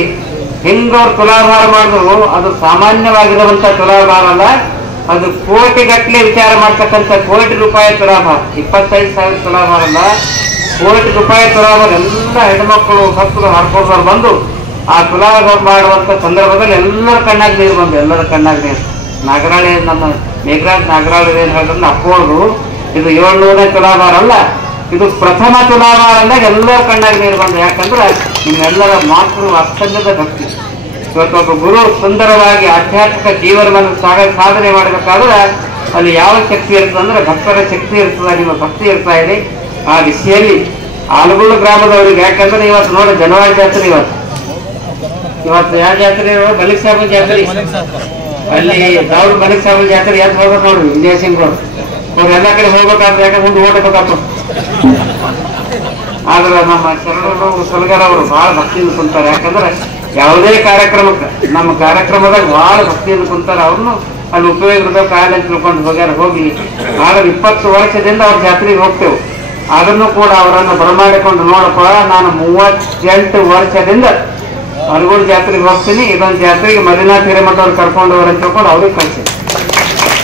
ಹಿಂಗವ್ರು ತುಲಾಭಾರ ಮಾಡಿದ್ರು, ಅದು ಸಾಮಾನ್ಯವಾಗಿರುವಂತ ತುಲಾಭಾರ ಅಲ್ಲ, ಅದು ಕೋಟಿಗಟ್ಟಲೆ ವಿಚಾರ ಮಾಡ್ತಕ್ಕಂಥ ಕೋಟಿ ರೂಪಾಯಿ ತುಲಾಭಾರ. 25,000 ತುಲಾಭಾರ ಅಲ್ಲ, ಕೋಟಿ ರೂಪಾಯಿ ತುಲಾಭಾರ. ಎಲ್ಲ ಹೆಣ್ಮಕ್ಳು ಭಕ್ತರು ಹಾರ್ಕೊಂಡವ್ರು ಬಂದು ಆ ತುಲಾಭಾರ ಮಾಡುವಂತ ಸಂದರ್ಭದಲ್ಲಿ ಎಲ್ಲರ ಕಣ್ಣಾಗ ನೀರು ಬಂದು, ಎಲ್ಲರ ಕಣ್ಣಾಗ ನೀರು. ನಾಗರಾಳಿ, ನಮ್ಮ ಮೇಘರಾಜ್ ನಾಗರಾಳಿ ಏನ್ ಹೇಳಿದ್ರೆ ಅಪ್ಪೋರು ಇದು 700ನೇ ತುಲಾಭಾರ ಅಲ್ಲ, ಇದು ಪ್ರಥಮ ತುಲಾಭಾರ ಅಂದಾಗ ಎಲ್ಲರ ಕಣ್ಣಾಗ ನೀರು ಬಂದು. ಯಾಕಂದ್ರೆ ನಿಮ್ಮೆಲ್ಲರ ಮಾತೃ ಅತ್ಯಂತ ಭಕ್ತಿ. ಇವತ್ತೊಬ್ಬ ಗುರು ಸುಂದರವಾಗಿ ಆಧ್ಯಾತ್ಮಿಕ ಜೀವನವನ್ನು ಸಾಧನೆ ಮಾಡಬೇಕಾದ್ರೆ ಅಲ್ಲಿ ಯಾವ ಶಕ್ತಿ ಇರ್ತದೆ ಅಂದ್ರೆ ಭಕ್ತರ ಶಕ್ತಿ ಇರ್ತದೆ, ನಿಮ್ಮ ಭಕ್ತಿ ಇರ್ತಾ ಇದೆ. ಆ ದಿಶೆಯಲ್ಲಿ ಆಲಗೋಡು ಗ್ರಾಮದವರಿಗೆ, ಯಾಕಂದ್ರೆ ಇವತ್ತು ನೋಡಿ ಜನವರಿ ಜಾತ್ರೆ, ಇವತ್ತು ಯಾವ ಜಾತ್ರೆ? ಮಲಿಕ್ ಸಾಬನ್ ಜಾತ್ರೆ. ಅಲ್ಲಿ ದಾವೂರು ಮಲಿಕ್ ಸಾಬನ್ ಜಾತ್ರೆ ಯಾಕೆ ಹೋಗ್ಬೇಕು ನೋಡ್ರಿ, ವಿಜಯಸಿಂಗ್ ಅವ್ರು ಎಲ್ಲ ಕಡೆ ಹೋಗ್ಬೇಕಾದ್ರೆ ಯಾಕೆ ಮುಂದೆ ಓಡಬೇಕಪ್ಪ. ಆದ್ರೆ ನಮ್ಮ ಶರಣರು ಸಲಗರ ಅವರು ಬಹಳ ಭಕ್ತಿಯಿಂದ ಕುಂತಾರೆ. ಯಾಕಂದ್ರೆ ಯಾವುದೇ ಕಾರ್ಯಕ್ರಮಕ್ಕೆ ನಮ್ಮ ಕಾರ್ಯಕ್ರಮದಾಗ ಭಾಳ ಭಕ್ತಿಯಿಂದ ಕುಂತಾರ. ಅವ್ರನ್ನು ಅಲ್ಲಿ ಉಪಯೋಗ ಕಾಲ ಅಂತ ತಿಳ್ಕೊಂಡು ಹೋಗ್ಯಾರ. ಹೋಗಿ ಆಗ 20 ವರ್ಷದಿಂದ ಅವ್ರ ಜಾತ್ರೆಗೆ ಹೋಗ್ತೇವೆ. ಅದನ್ನು ಕೂಡ ಅವರನ್ನು ಬರಮಾಡಿಕೊಂಡು ನೋಡಪ್ಪ, ನಾನು 38 ವರ್ಷದಿಂದ ಅರಗೋಡು ಜಾತ್ರೆಗೆ ಹೋಗ್ತೀನಿ, ಇದೊಂದು ಜಾತ್ರೆಗೆ ಮರಿನಾಥ್ ಹಿರೇಮಠ ಅವ್ರು ಕರ್ಕೊಂಡು ಹೋಗ್ರ ಅಂತ ತಿಳ್ಕೊಂಡು ಅವ್ರಿಗೆ ಕಳಿಸಿ.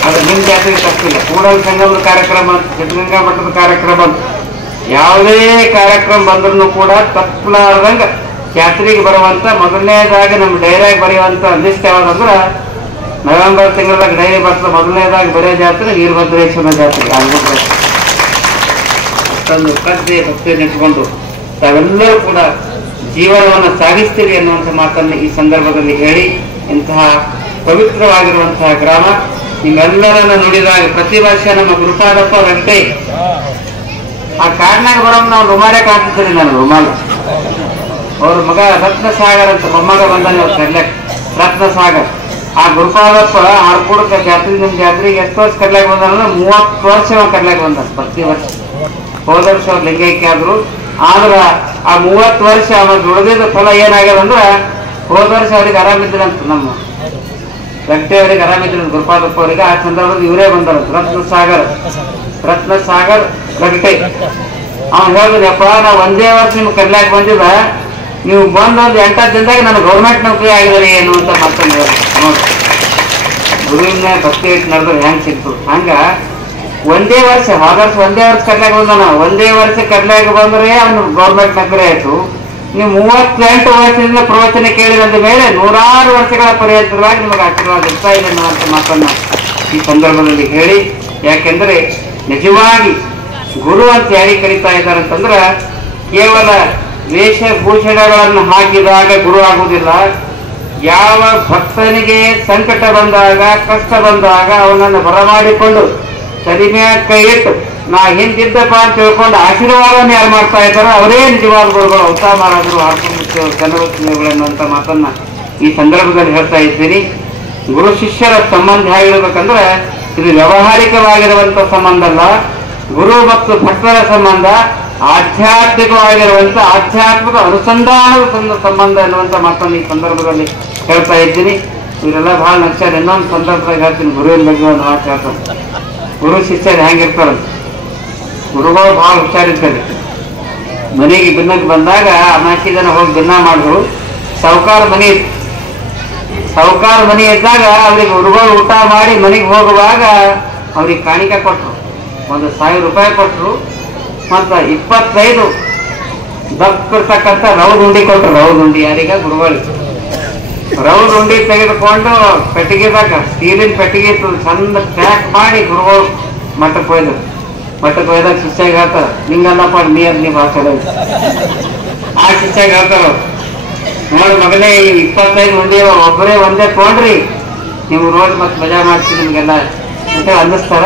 ಅದು ನಿಮ್ಮ ಜಾತ್ರೆಗೆ ತಪ್ಪಿಲ್ಲ. ಕೂಡಲ ಸಂಗಮದ ಕಾರ್ಯಕ್ರಮ, ಸಿದ್ಧಗಂಗಾ ಮಠದ ಕಾರ್ಯಕ್ರಮ, ಯಾವುದೇ ಕಾರ್ಯಕ್ರಮ ಬಂದ್ರೂ ಕೂಡ ತಪ್ಪಲಾರ್ದಂಗ ಜಾತ್ರೆಗೆ ಬರುವಂತ ಮೊದಲನೇದಾಗಿ ನಮ್ಮ ಡೈರಿಯಾಗಿ ಬರೆಯುವಂತ ಲಿಸ್ಟ್ ಯಾವ್ದಂದ್ರೆ ನವೆಂಬರ್ ತಿಂಗಳದಾಗ ಡೈರಿ ಬರ್ತದೆ. ಮೊದಲನೇದಾಗಿ ಬರೆಯೋ ಜಾತ್ರೆ ವೀರಭದ್ರೇಶ್ವರ ಜಾತ್ರೆ ಆಗ್ಬಿಟ್ರೆ. ಅಷ್ಟೊಂದು ಶ್ರದ್ಧೆ ಭಕ್ತಿಯನ್ನು ಇಟ್ಕೊಂಡು ತಾವೆಲ್ಲರೂ ಕೂಡ ಜೀವನವನ್ನು ಸಾಗಿಸ್ತೀರಿ ಅನ್ನುವಂಥ ಮಾತನ್ನು ಈ ಸಂದರ್ಭದಲ್ಲಿ ಹೇಳಿ, ಇಂತಹ ಪವಿತ್ರವಾಗಿರುವಂತಹ ಗ್ರಾಮ ನಿಮ್ಮೆಲ್ಲರನ್ನ ನುಡಿದಾಗ ಪ್ರತಿ ವರ್ಷ ನಮ್ಮ ಗುರುಪಾದಪ್ಪ ರಸ್ತೆ ಆ ಕಾಡ್ನಾಗ ಬರೋದು ನಾವು ರುಮಾಲೆ ಕಾಣ್ತಿದ್ದೀರಿ. ನಾನು ರುಮಾಲ ಅವ್ರ ಮಗ ರತ್ನಸಾಗರ್ ಅಂತ ಮೊಮ್ಮಗ ಬಂದಾನೆ ಅವ್ರು ಕರ್ಲಾಕ್, ರತ್ನಸಾಗರ್. ಆ ಗುರುಪಾದಪ್ಪ ಹಾರ್ಕೂಡಕ್ಕೆ ಜಾತ್ರೆ, ನಿಮ್ಮ ಜಾತ್ರೆಗೆ ಎಷ್ಟು ವರ್ಷ ಕರ್ಲಾಕ್ ಬಂದಾನ? 30 ವರ್ಷ ಕರ್ಲಾಕ್ ಬಂದ ಪ್ರತಿ ವರ್ಷ. ಹೋದ ವರ್ಷ ಅವ್ರು ಲಿಂಗೈಕ್ಯ ಆದ್ರು. ಆದ್ರ ಆ 30 ವರ್ಷ ಅವ ದುಡ್ದಿದ್ದ ಫಲ ಏನಾಗ್ಯದಂದ್ರ, ಹೋದ ವರ್ಷ ಅವ್ರಿಗೆ ಆರಾಮಿದ್ರಂತ, ನಮ್ಮ ಗಂಟೆ ಅವರಿಗೆ ಆರಾಮಿದ್ರಂತ ಗುರುಪಾದಪ್ಪ ಅವರಿಗೆ. ಆ ಸಂದರ್ಭದಲ್ಲಿ ಇವರೇ ಬಂದಾರಂತ, ರತ್ನಸಾಗರ್ ಗಂಟೆ. ಅವ್ನು ಹೇಳಿದ್ರಪ್ಪ, ನಾವು ಒಂದೇ ವರ್ಷ ನಿಮ್ಗೆ ಕರ್ಲಾಕ್ ಬಂದಿಲ್ಲ, ನೀವು ಬಂದೊಂದು 8 ದಿನದಾಗ ನಾನು ಗೌರ್ಮೆಂಟ್ ನೌಕರಿ ಆಗಿದ್ದಾರೆ ಏನು ಅಂತ ಮಾತನ್ನು ಹೇಳಿ ನೋಡಿ. ಗುರುವಿನ ಭಕ್ತಿ ಇಟ್ಟು ನಡೆದ್ರೆ ಹೆಂಗ್ ಸಿಕ್ತು. ಹಂಗ ಒಂದೇ ವರ್ಷ, ಹೋದರ್ಷ ಒಂದೇ ವರ್ಷ ಕರ್ಲಾಗ ಬಂದಾನ. ಒಂದೇ ವರ್ಷ ಕರ್ಲಾಗ ಬಂದ್ರೆ ಅವನು ಗೌರ್ಮೆಂಟ್ ನೌಕರಿ ಆಯ್ತು. ನೀವು 38 ವರ್ಷದಿಂದ ಪ್ರವಚನ ಕೇಳಿದಂದ ಮೇಲೆ 100 ವರ್ಷಗಳ ಪರ್ಯಂತರವಾಗಿ ನಿಮಗೆ ಆಶೀರ್ವಾದ ಇರ್ತಾ ಇದೆ ಅನ್ನುವಂಥ ಮಾತನ್ನ ಈ ಸಂದರ್ಭದಲ್ಲಿ ಹೇಳಿ, ಯಾಕೆಂದ್ರೆ ನಿಜವಾಗಿ ಗುರು ಅಂತ ಯಾರಿಗೆ ಕರೀತಾ ಇದ್ದಾರೆ ಅಂತಂದ್ರ ಕೇವಲ ವೇಷಭೂಷಣಗಳನ್ನು ಹಾಕಿದಾಗ ಗುರು ಆಗುವುದಿಲ್ಲ. ಯಾವ ಭಕ್ತನಿಗೆ ಸಂಕಟ ಬಂದಾಗ, ಕಷ್ಟ ಬಂದಾಗ ಅವನನ್ನು ಬರಮಾಡಿಕೊಂಡು ಕಡಿಮೆ ಕೈ ಇಟ್ಟು ನಾ ಹಿಂದಿದ್ದಪ್ಪ ಅಂತ ತಿಳ್ಕೊಂಡು ಆಶೀರ್ವಾದವನ್ನು ಯಾರು ಮಾಡ್ತಾ ಇದ್ದಾರೋ ಅವರೇ ನಿಜವಾದ ಗುರುಗಳು. ಅವತಾ ಮಹಾರಾಜರು, ಹಾರ್ಕೊಂಡು ಕನ್ನಡಗಳನ್ನುವಂಥ ಮಾತನ್ನ ಈ ಸಂದರ್ಭದಲ್ಲಿ ಹೇಳ್ತಾ ಇದ್ದೀನಿ. ಗುರು ಶಿಷ್ಯರ ಸಂಬಂಧ ಹೇಗಿರ್ಬೇಕಂದ್ರೆ ಇದು ವ್ಯಾವಹಾರಿಕವಾಗಿರುವಂತ ಸಂಬಂಧ ಅಲ್ಲ. ಗುರು ಮತ್ತು ಭಕ್ತರ ಸಂಬಂಧ ಆಧ್ಯಾತ್ಮಿಕವಾಗಿರುವಂತ, ಆಧ್ಯಾತ್ಮಿಕ ಅನುಸಂಧಾನದ ಸಂಬಂಧ ಎನ್ನುವಂತ ಮಾತನ್ನು ಈ ಸಂದರ್ಭದಲ್ಲಿ ಹೇಳ್ತಾ ಇದ್ದೀನಿ. ಇವರೆಲ್ಲ ಬಹಳ ನಕ್ಷರ. ಇನ್ನೊಂದು ಸಂದರ್ಭದಾಗ ಹೇಳ್ತೀನಿ, ಗುರುವಿನ ಬಗ್ಗೆ ಒಂದು ಮಾತು ಹೇಳ್ತಾರೆ. ಗುರು ಶಿಷ್ಯರು ಹೆಂಗಿರ್ತಾರೆ, ಗುರುಗಳು ಬಹಳ ಹುಷಾರಿರ್ತಾರೆ. ಮನೆಗೆ ಭಿನ್ನಕ್ಕೆ ಬಂದಾಗ 4 ಜನ ಹೋಗಿ ಭಿನ್ನ ಮಾಡಿದ್ರು. ಸಾಹುಕಾರ ಮನೆ ಇದ್ದಾಗ ಅವ್ರಿಗೆ ಗುರುಗಳು ಊಟ ಮಾಡಿ ಮನೆಗೆ ಹೋಗುವಾಗ ಅವ್ರಿಗೆ ಕಾಣಿಕೆ ಕೊಟ್ಟರು. 1,000 ರೂಪಾಯಿ ಕೊಟ್ಟರು. ಮತ್ತು 25 ದಪ್ಪಿರ್ತಕ್ಕಂಥ ರೌದ್ ಉಂಡಿ ಕೊಟ್ಟರು. ರೌದ್ ಉಂಡಿ ಯಾರೀಗ ಗುರುಗಳಿಗೆ. ರೌದ್ ಉಂಡಿ ತೆಗೆದುಕೊಂಡು ಪೆಟ್ಟಿಗೆದಾಗ, ಸ್ಟೀಲಿನ ಪೆಟ್ಟಿಗೆ ಚಂದ ಪ್ಯಾಕ್ ಮಾಡಿ ಗುರುಗಳು ಮಠಕ್ಕೆ ಹೋಯ್ದರು. ಮಠಕ್ಕೆ ಹೋಯ್ದಾಗ ಶಿಷ್ಯಾಗ ಹೇಳ್ತಾರ, ನಿಂಗಲ್ಲಪ್ಪ ನೀ ಭಾಷೆ. ಆ ಶಿಷ್ಯಾಗ ಹೇಳ್ತಾರ, ನೋಡಿ ಮಗನೇ, 25 ಉಂಡಿ ಒಬ್ಬರೇ ಒಂದೇ ತೊಗೊಂಡ್ರಿ, ನೀವು ರೋಡ್ ಮತ್ತೆ ಮಜಾ ಮಾಡ್ತೀವಿ ನಿಮ್ಗೆಲ್ಲ ಅಂತ ಅಂದಿಸ್ತಾರ.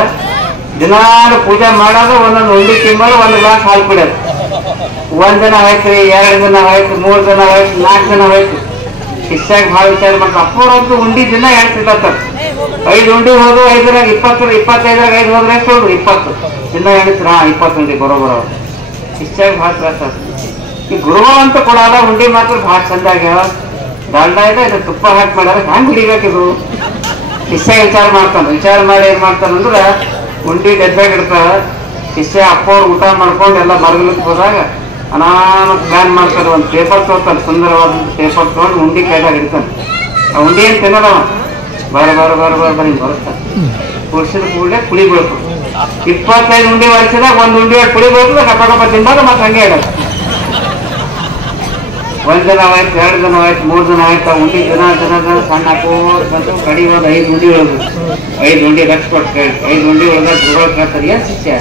ದಿನಾಲು ಪೂಜೆ ಮಾಡೋದು, ಒಂದೊಂದು ಉಂಡಿ ತಿಂಬರು, 1 ಗ್ಲಾಸ್ ಹಾಲು ಕುಡಿಯೋದು. 1 ದಿನ ಆಯ್ತು, 2 ದಿನ ಆಯ್ತು, 3 ದಿನ ಆಯ್ತು, 4 ದಿನ ಆಯ್ತು. ಶಿಷ್ಯಾಗ ಭಾಳ ವಿಚಾರ ಮಾಡ್ತಾರೆ. ಅಪ್ಪರಂತೂ ಉಂಡಿ ದಿನ ಎಣಿಸ್ತಾರೆ. 5 ಉಂಡಿ ಹೋದ್ರು, 5 25 5 ಹೋದ್ರೆ ಎಷ್ಟು ಹೋದ್ರು? 20 ದಿನ ಎಣಿಸ್ರ. 20 ಉಂಡಿ ಬರೋಬರ. ಶಿಷ್ಯಾಗ ಭಾಳ ತ್ರಾಸ. ಈ ಗುರುಗಳು ಅಂತ ಕೊಡಲ್ಲ, ಉಂಡಿ ಮಾತ್ರ ಭಾಳ ಚಂದ ಆಗ್ಯಾವ. ದಾಲ್ಡ ಇದೆ, ಇದು ತುಪ್ಪ ಹಾಕಿ ಮಾಡ್ಯಾರ, ಹ್ಯಾಂಗ್ ಹಿಡಿಬೇಕಿದು? ಶಿಷ್ಯ ವಿಚಾರ ಮಾಡಿ ಏನ್ ಮಾಡ್ತಾನಂದ್ರ ಉಂಡಿ ಡಬ್ಬಾಗ ಇಡ್ತಾರ. ಶಿಷ್ಯ ಅಪ್ಪವ್ರು ಊಟ ಮಾಡ್ಕೊಂಡು ಎಲ್ಲ ಮರಗಲಿಕ್ಕೆ ಹೋದಾಗ ಅನಾಮ ಪ್ಲಾನ್ ಮಾಡ್ತಾರೆ. ಒಂದು ಪೇಪರ್ ತೊಗೊತಾನೆ, ಸುಂದರವಾದಂಥ ಪೇಪರ್ ತೊಗೊಂಡು ಉಂಡಿ ಕೈದಾಗ ಇಡ್ತಾನೆ. ಆ ಉಂಡಿ ಏನು ತಿನ್ನೋದವ, ಬರ ಬರುತ್ತಾನೆ. ಕುಡಿಸಿದ ಕೂಡಲೇ ಪುಳಿ ಬೀಳ್ತು. 25 ಉಂಡಿ ವರ್ಷದಾಗ 1 ಉಂಡಿ ಪುಳಿ ಬೀಳ್ತದೆ, ಕಪ್ಪ ತಿನ್ಬಾರ್ದು. ಮತ್ತೆ ಹಂಗೆ ಇಡೋದು. 1 ದಿನ ಆಯ್ತು, 2 ದಿನ ಆಯ್ತು, 3 ದಿನ ಆಯ್ತು. ಆ ಉಂಡಿ ದಿನ ಸಣ್ಣ ಹಾಕೋದು ಕಡಿ ಒಂದು 5 ಉಂಡಿ ಉಳಿದು 5 ಉಂಡಿ ಲಕ್ಷ ಕೊಟ್ಟು 5 ಉಂಡಿ ಉಳಿದಾಗ ಗುರುಗಳು ಕೇಳ್ತಾರೆ, ಏನ್ ಶಿಷ್ಯ